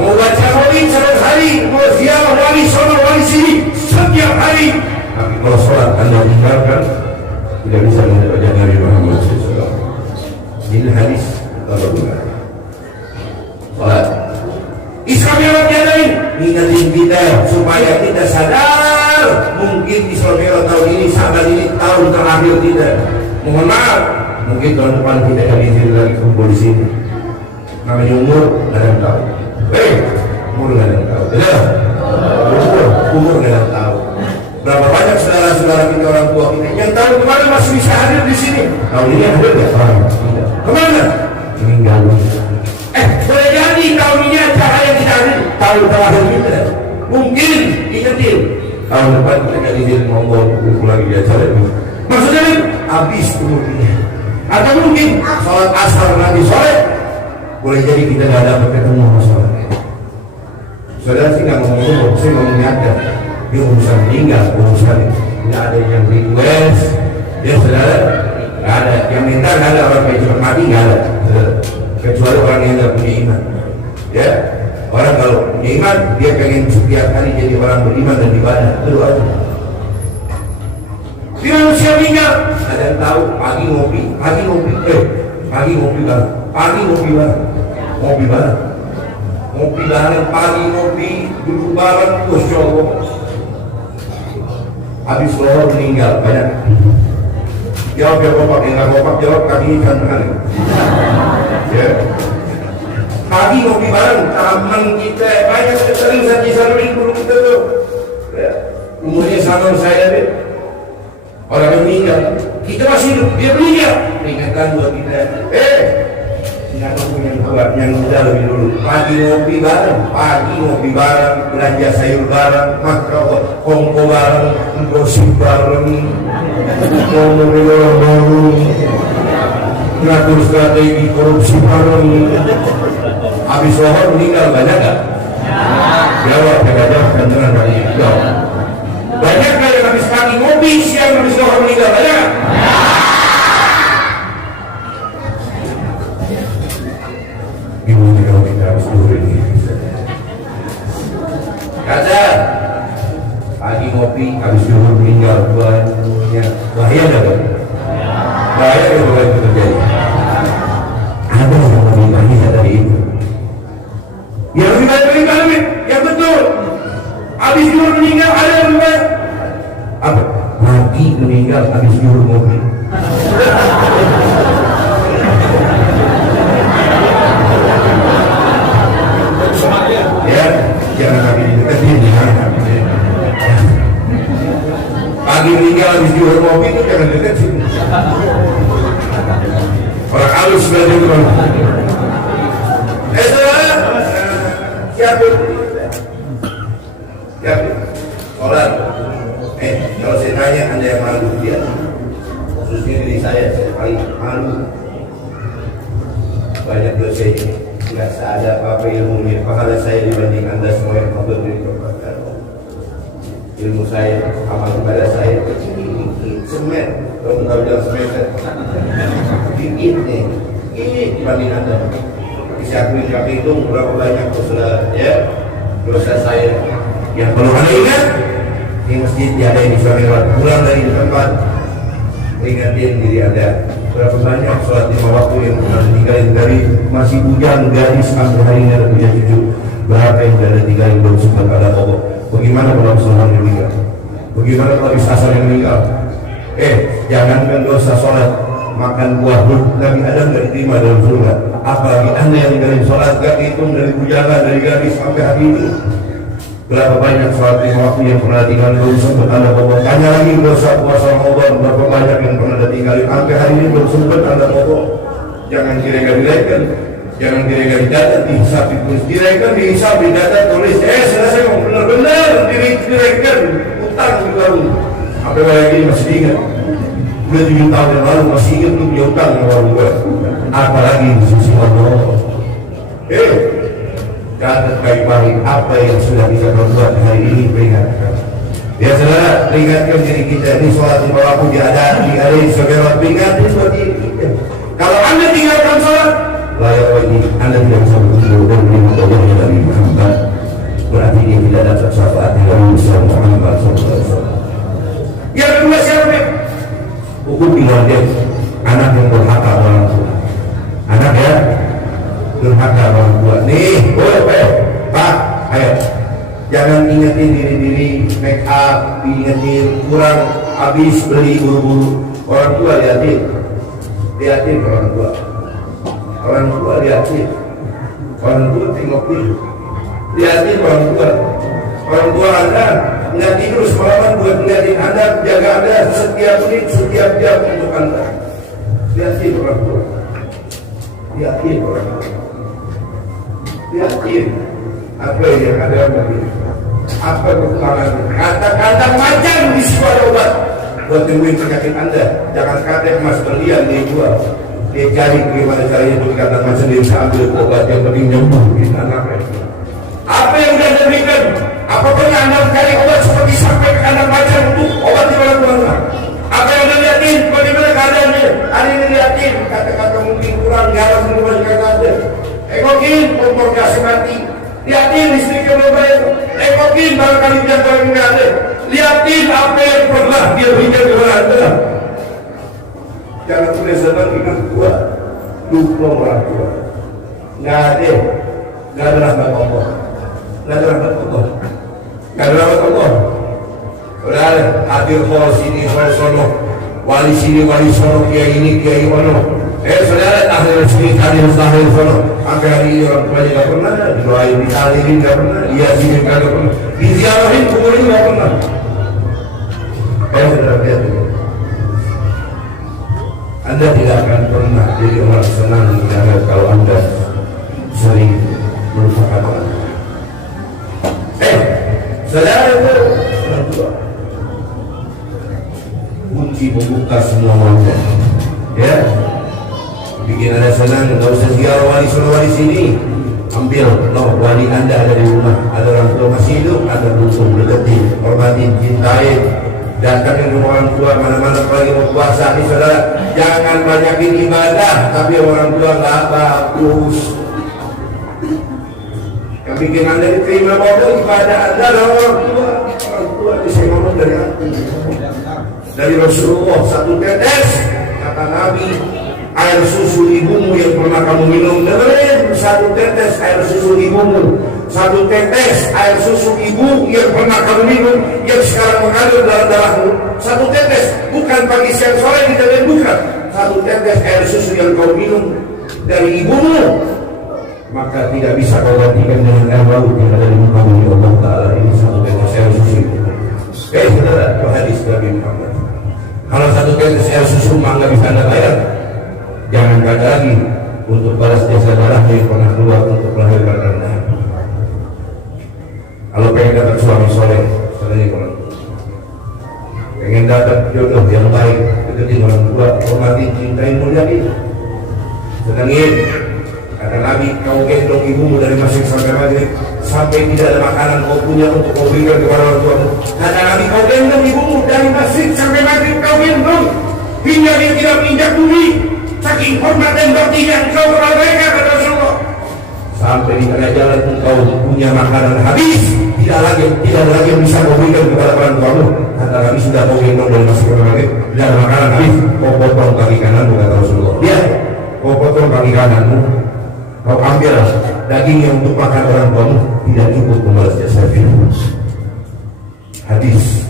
Mau baca maulid setiap hari, mau ziarah wali sana wali sini setiap hari. Tapi kalau sholat Anda tinggalkan, tidak bisa membaca Nabi Muhammad SAW. Ini hadis kalau benar. Sholat. Islam yang lain ingatin kita supaya kita sadar. Mungkin Islam yang tahun ini sahabat ini tahun terakhir tidak. Mohon maaf. Mungkin tahun depan tidak akan izin lagi kumpul di sini. Namanya umur nggak ada yang tahu. Umur nggak ada yang tahu. Tidak. Umur nggak ada yang tahu. Berapa banyak saudara-saudara kita orang tua kita yang tahun kemarin masih bisa hadir di sini. Tahun ini hadir nggak? Tidak. Kemana? Meninggal. Boleh jadi tahun ini acara yang kita hadir tahun terakhir kita. Mungkin ingetin tahun depan kita akan izin ngomong kumpul lagi di acara ini. Maksudnya habis umurnya. Atau mungkin sholat asar nanti sore boleh jadi kita nggak dapat ketemu sama sholat. Saudara sih nggak ngomong, saya ngomongnya ada. Dia urusan meninggal, urusan nggak ada yang request. Dia saudara nggak ada yang minta, nggak ada orang yang cepat mati nggak ada. Kecuali orang yang nggak punya iman. Ya, orang kalau punya iman dia pengen setiap hari jadi orang beriman dan ibadah. Itu aja. Di manusia meninggal, ada yang tahu pagi ngopi bareng, ngopi bareng, pagi ngopi, duduk bareng, Masya Allah. Habis lohor meninggal, banyak. Jawab ya bapak, yang nggak bapak jawab kaki kanan. Ya. Pagi ngopi bareng, teman kita banyak sering saji-saji guru kita tuh. Ya. Umurnya sama saya deh. Orang yang meninggal, kita masih hidup, dia meninggal. Ingatkan buat kita, ingat yang muda lebih dulu. Pagi ngopi bareng, belanja sayur bareng, makan kongko bareng, gosip bareng, ngomongin orang baru, ngatur strategi korupsi bareng. Habis lohor meninggal banyak gak? Jawab, jawab dengan banyak. Jawab. Banyak gak yang habis pagi ngopi, siang habis lohor meninggal? Banyak gak? Gimana kalau kita harus dulu ini? Kata pagi ngopi, habis lohor meninggal banyak. Bahaya gak? Bahaya gak kalau itu terjadi? Ada yang lebih bahaya dari itu. Yang lebih baik dari kami, yang betul. Habis lohor meninggal ada yang lebih baik. Apa? Pagi meninggal habis lohor ngopi. Ya, jangan lagi dideketin, pagi meninggal habis lohor ngopi itu jangan deketin. Orang halus belajar itu. Siapa? Sholat. Kalau saya tanya Anda yang malu dia, khususnya diri saya paling malu. Banyak dosa ini, nggak ada apa-apa ilmunya. Pahala saya dibanding Anda semua yang berdiri kepada ilmu saya, amal kepada saya kecil, semen. Kalau kita bilang semeter, dikit nih. Ini dibanding Anda. Saya hitung berapa banyak dosa saya. Yang perlu Anda ingat, di masjid tiada yang bisa lewat. Pulang dari tempat, ingatin diri Anda berapa banyak sholat 5 waktu yang pernah ditinggalin dari masih bujang gadis sampai hari ini ada punya cucu. Berapa yang sudah tinggalin belum sempat ada pokok. Bagaimana kalau sholat yang meninggal? Bagaimana kalau habis asar yang meninggal? Jangankan dosa sholat, makan buah Nabi Adam tidak diterima dalam surga. Apalagi Anda yang ninggalin sholat, gak hitung dari bujanga, dari gadis sampai hari ini. Berapa banyak sholat 5 waktu yang pernah tinggal belum sempat Anda bawa. Tanya lagi dosa puasa Ramadan, berapa banyak yang pernah tinggalin sampai hari ini belum sempat Anda bawa. Jangan kira-kira, jangan kira-kira data dihisap, ditulis dihisap di data tulis. Selesai ngomong benar-benar diri-dirikan utang di baru. Apa lagi masih ingat? Udah 7 tahun yang lalu masih ingat tuh punya utang yang baru gue. Apalagi di sisi Allah. Catat baik-baik apa yang sudah kita perbuat hari ini, peringatkan. Ya saudara, peringatkan diri kita. Ini sholat 5 waktu diadain sebagai waktu peringatkan buat diri kita. Kalau Anda tinggalkan sholat, layak lagi Anda tidak bisa berkumpul syafaat Nabi Muhammad SAW. Yang kedua siapa? Hukum keluarga, anak yang berhaka orang tua. Anak ya berhaka orang tua. Nih, Pak, ayo. Jangan ingetin diri-diri make up, ingetin kurang habis beli buru-buru. Orang tua liatin orang tua. Orang tua liatin. Orang tua tengokin. Liatin orang tua. Orang tua Anda nggak tidur semalaman buat liatin Anda, jaga Anda setiap menit, setiap jam untuk Anda. Liatin orang tua. Liatin orang tua. Liatin apa yang ada bagi apa kekurangan, kata-kata macam di sebuah obat buat temuin penyakit Anda. Jangan kata emas berlian dia jual, dia cari bagaimana caranya untuk kata macam dia bisa ambil obat yang penting nyembuhin anaknya. Apa yang sudah diberikan? Apa pernah Anda cari obat seperti sampai ke kandang macam untuk obat di mana-mana? Apa yang Anda lihatin? Bagaimana keadaannya? Ada yang lihatin kata-kata mungkin kurang garam di rumah kata Anda. Ekokin kompor gas mati. Lihatin listriknya belum bayar. Ekokin barangkali dia barang nggak ada. Lihatin apa yang pernah dia berikan kepada Anda. Jangan boleh senang ingat tua, lupa orang tua. Nggak ada rahmat Allah. Nggak ada rahmat Allah. Nggak ada rahmat Allah. Udah ada hadir hal sini, hal sono, wali sini, wali sono, kiai ini, kiai ono. Saudara akhir sini hadir sono. Sampai hari ini orang tuanya nggak pernah didoain, ditalirin nggak pernah, dia sini nggak pernah, diziarahin kuburin nggak pernah. Saudara lihat ini, Anda tidak akan pernah jadi orang senang kalau Anda sering melupakan orang. Saudara itu orang tua, kunci membuka semua wajah, ya. Bikin Anda senang, nggak usah ziarah wali sono wali sini. Ambil, wali Anda ada di rumah, ada orang tua masih hidup, ada dukung, deketin, hormatin, cintain, datangin rumah orang tua mana-mana apalagi mau puasa. Ini saudara, jangan banyakin ibadah, tapi orang tua nggak bagus. Yang bikin Anda diterima bodoh ibadah Anda adalah orang tua. Orang tua ini saya ngomong dari hati, dari Rasulullah, satu tetes kata Nabi. Air susu ibumu yang pernah kamu minum, dengerin, satu tetes air susu ibumu, satu tetes air susu ibu yang pernah kamu minum, yang sekarang mengalir dalam darahmu, satu tetes, bukan pagi siang sore tidak, bukan, satu tetes air susu yang kau minum dari ibumu, maka tidak bisa kau gantikan dengan air laut yang ada di muka bumi Allah Ta'ala. Ini satu tetes air susu ibu. Saudara, itu hadis Nabi Muhammad. Kalau satu tetes air susu mah nggak bisa Anda bayar. Jangan kata lagi untuk balas jasa darah yang pernah keluar untuk melahirkan Anda. Kalau pengen dapat suami soleh, soalnya orang tua. Pengen dapat jodoh yang baik, deketin orang tua, hormati, cintai, muliain. Senangin. Kata Nabi, kau gendong ibumu dari masjid sampai maghrib, sampai tidak ada makanan kau punya untuk kau berikan kepada orang tuamu. Kata Nabi, kau gendong ibumu dari masjid sampai maghrib, kau gendong hingga dia tidak menginjak bumi. Saking hormat dan bakti yang kau mereka kata Rasulullah. Sampai di tengah jalan engkau punya makanan habis, tidak ada lagi yang bisa kau berikan kepada orang tuamu. Kata Nabi, sudah kau gendong dari masjid sampai maghrib, tidak ada makanan habis, kau potong kaki kananmu kata Rasulullah. Ya, kau potong kaki kananmu, kau ambil daging yang untuk makan orang tuamu, tidak cukup membalas jasa film. Hadis.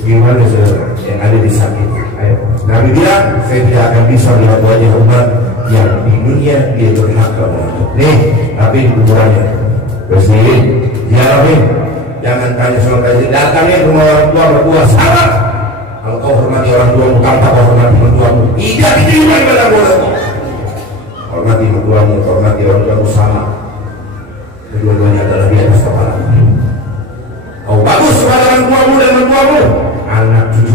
Bagaimana saudara yang ada di sakit? Ayo. Nabi bilang, saya tidak akan bisa melihat wajah umat yang di dunia dia berhaka untuk. Nih, tapi ukurannya. Bersihin, ziarahin. Jangan tanya soal kasih. Datangnya rumah orang tua berdua sama. Kalau kau hormati orang tuamu, tanpa kau hormati mertuamu, tidak diterima ibadah orang tua. Hormati mertuamu, hormati orang tuamu sama. Kedua-duanya adalah di atas kepala. Kau bagus kepada orang tuamu dan mertuamu, anak cucu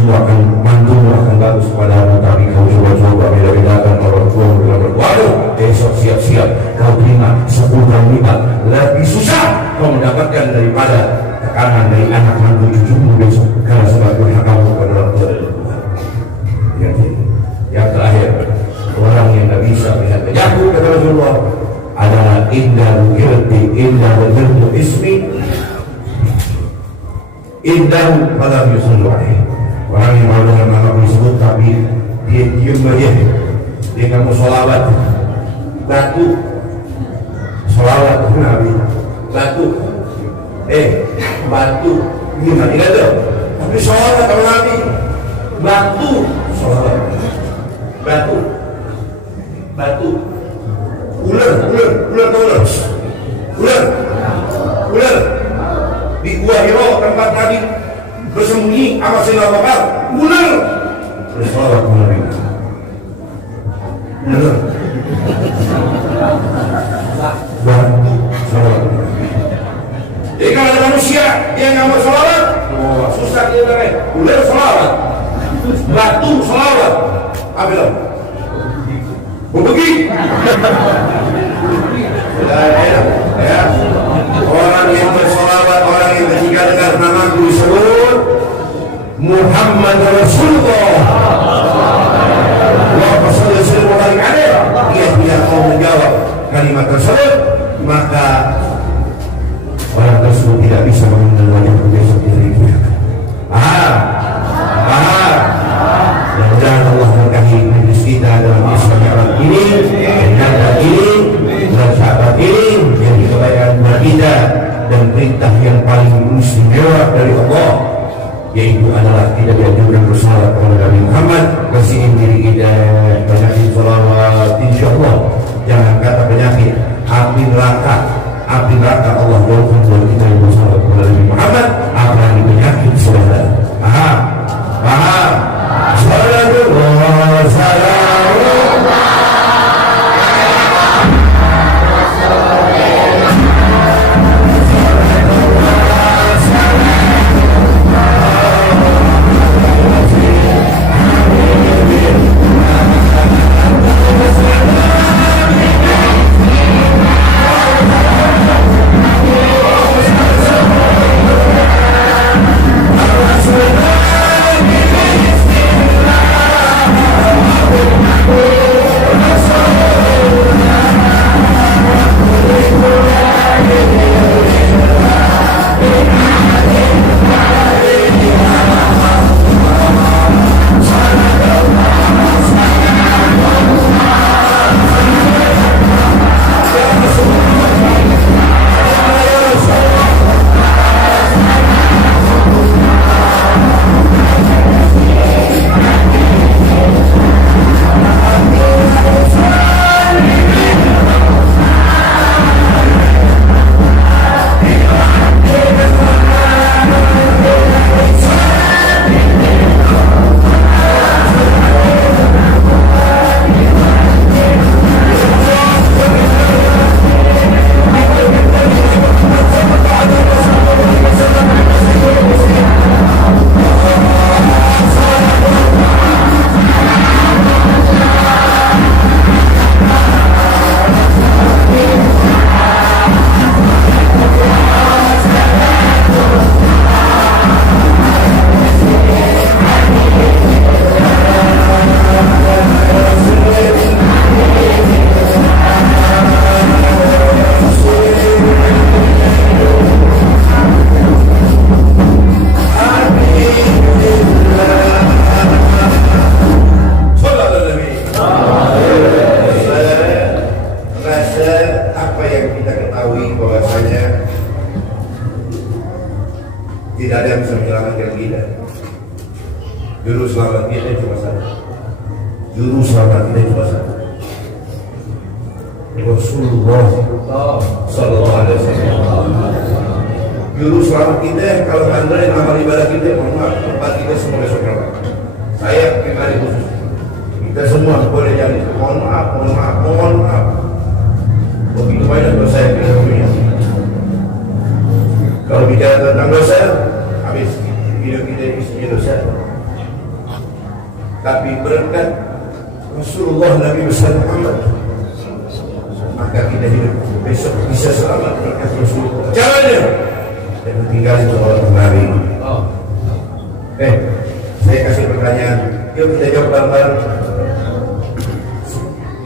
mantumu akan bagus kepadamu. Tapi kau coba-coba beda-bedakan orang tuamu dengan mertuamu, besok siap-siap kau terima 10 kali lipat lebih susah kau mendapatkan daripada tekanan dari anak mantu cucumu besok, karena sebab berhakamu kepada orang tua dan mertua. Yang terakhir, orang yang tak bisa melihat wajahku kata Rasulullah adalah indah bentuk ismi indah pada yusallu alaihi. Orang yang mau dengan nama disebut tapi dia diam aja, dia nggak mau sholawat, batu sholawat ke Nabi, batu batu gimana tidak tuh, tapi sholawat ke Nabi, batu sholawat, batu ular di Gua Hiro tempat Nabi bersembunyi sama Sayyidina Abu Bakar, ular bersolawat ke Nabi, ular batu solawat. Jadi kalau ada manusia dia nggak mau solawat, susah dia dengar. Ular solawat, batu solawat, apa itu? Berbagi. Ya. Orang yang bersolawat, orang yang ketika dengar namaku disebut Muhammad Rasulullah, Allahumma shalli wa sallim alaihi, dia tidak mau menjawab kalimat tersebut, maka orang tersebut tidak bisa mengenal wajah besok di hari kiamat. Mudah-mudahan Allah berkahi majlis kita dalam Isra Mi'raj ini, dan ini, dan sahabat ini yang kebaikan kita dan perintah yang paling istimewa dari Allah, yaitu adalah tidak dianjurkan bersalat kepada Nabi Muhammad. Bersihin diri kita, banyakin salawat, insyaallah. Jangan kata penyakit api neraka Allah jauhkan dari kita yang bersalat kepada Nabi Muhammad, apalagi penyakit saudara. Paham? Sallallahu salam. Tidak ada yang bisa menyelamatkan kita. Juru selamat kita cuma satu. Juru selamat kita cuma satu. Rasulullah Sallallahu Alaihi Wasallam. Juru selamat kita kalau ngandelin amal ibadah kita, mohon maaf, tempat kita semua besok neraka. Saya pribadi khusus. Kita semua boleh jadi. Mohon maaf. Begitu banyak dosa yang kita punya. Kalau bicara tentang dosa, habis hidup kita isinya dosa. Tapi berkat Rasulullah Nabi Muhammad, maka kita hidup besok bisa selamat berkat Rasulullah. Caranya, dan tinggal itu orang kembali. Saya kasih pertanyaan. Yuk kita jawab bareng-bareng.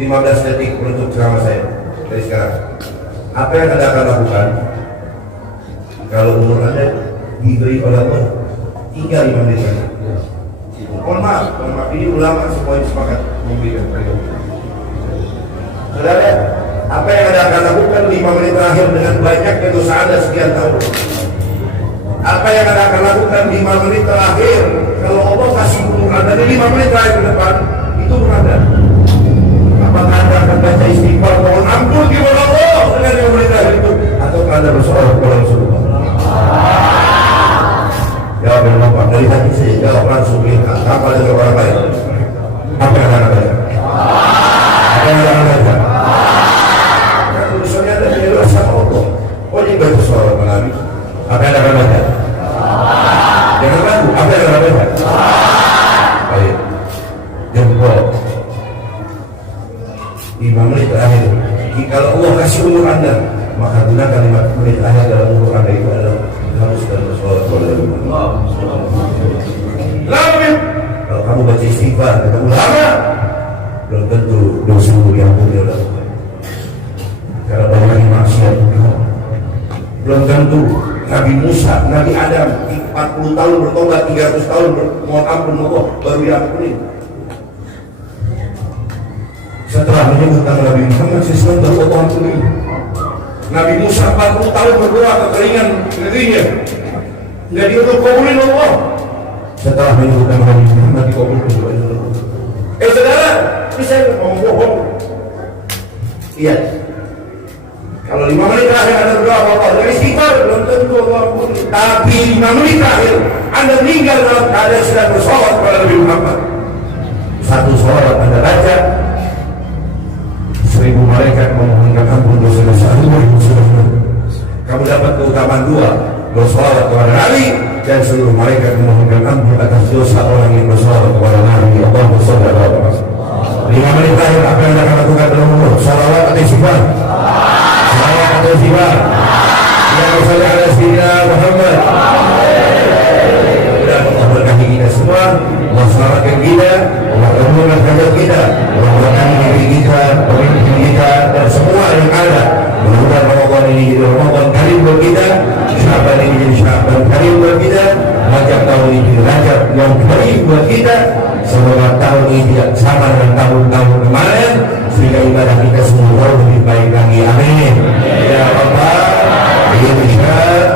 15 detik untuk ceramah saya dari sekarang. Apa yang Anda akan lakukan kalau umur Anda diberi oleh Allah tinggal 5 menit saja? Mohon maaf, ini ulama semuanya sepakat memberikan perintah. Saudara, apa yang Anda akan lakukan 5 menit terakhir dengan banyaknya dosa Anda sekian tahun? Apa yang Anda akan lakukan 5 menit terakhir kalau Allah kasih umur Anda di 5 menit terakhir ke depan? Itu umur Anda. Apakah Anda akan baca istighfar mohon ampun kepada Allah dengan 5 menit terakhir itu? Atau Anda bersoal kepada Rasulullah? Jawab yang Bapak, dari hati saya jawab langsung apa dengan orang lain? Apa yang Anda baca? Apa yang Anda baca? Kan urusannya ada di luar sama Allah. Oh ini baca soal Nabi. Apa yang Anda baca? Jangan ragu, apa yang Anda baca? Baik, jempol 5 menit terakhir. Jika Allah kasih umur Anda, maka gunakan 5 menit terakhir dalam umur Anda itu adalah harus dan bersolat kepada Allah. Lalu kalau kamu baca istighfar, ketemu lama, belum tentu dosa yang punya lakukan. Karena banyak maksiat, belum tentu. Nabi Musa, Nabi Adam 40 tahun bertobat, 300 tahun mohon ampun Allah baru diampuni. Setelah menyebutkan Nabi Muhammad SAW baru Allah ampuni. Nabi Musa 40 tahun berdoa kekeringan negerinya, jadi untuk kabulin Allah. Setelah menyebutkan Nabi Muhammad dikabulkan oleh Allah. Saudara, ini saya ngomong bohong. Iya. Kalau 5 menit terakhir Anda berdoa Allah dari istighfar, belum tentu Allah ampuni. Tapi 5 menit terakhir Anda meninggal dalam keadaan sedang bersolat kepada Nabi Muhammad. Satu solat Anda baca, 1000 malaikat memohonkan ampun dosa-dosa Anda. Kamu dapat keutamaan 2, bersolat kepada Nabi, dan seluruh malaikat memohonkan ampun atas dosa orang yang bersolat kepada Nabi. Allahumma shalli ala Muhammad. 5 menit terakhir apa yang Anda akan lakukan dalam umur? Salawat atau istighfar? Salawat atau istighfar? Ya Rasulullah ala Sayyidina Muhammad. Dan Allah berkahi kita semua, Allah selamatkan kita, Allah kabulkan hajat kita, Allah berkahi diri kita, pemimpin kita, dan semua yang ada. Mudah-mudahan Ramadan ini jadi Ramadan karim buat kita, Syaban ini jadi Syaban karim buat kita, Rajab tahun ini jadi Rajab yang karim buat kita. Semoga tahun ini tidak sama dengan tahun-tahun kemarin, sehingga ibadah kita semua lebih baik lagi. Amin. Ya Allah, ya Ustaz.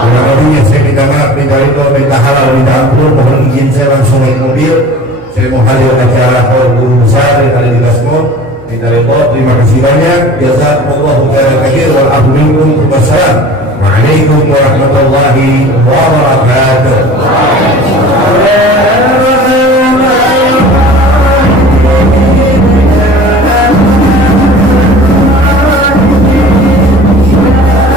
Terima kasih. Saya minta maaf, minta ridho, minta halal, minta ampun. Mohon izin saya langsung naik mobil. Saya mau hadir acara haul guru besar yang ada di Gasmo. Minta ridho, terima kasih banyak. Jazakumullahu khairan katsir wal afu minkum. Wassalam. Waalaikumsalam warahmatullahi wabarakatuh.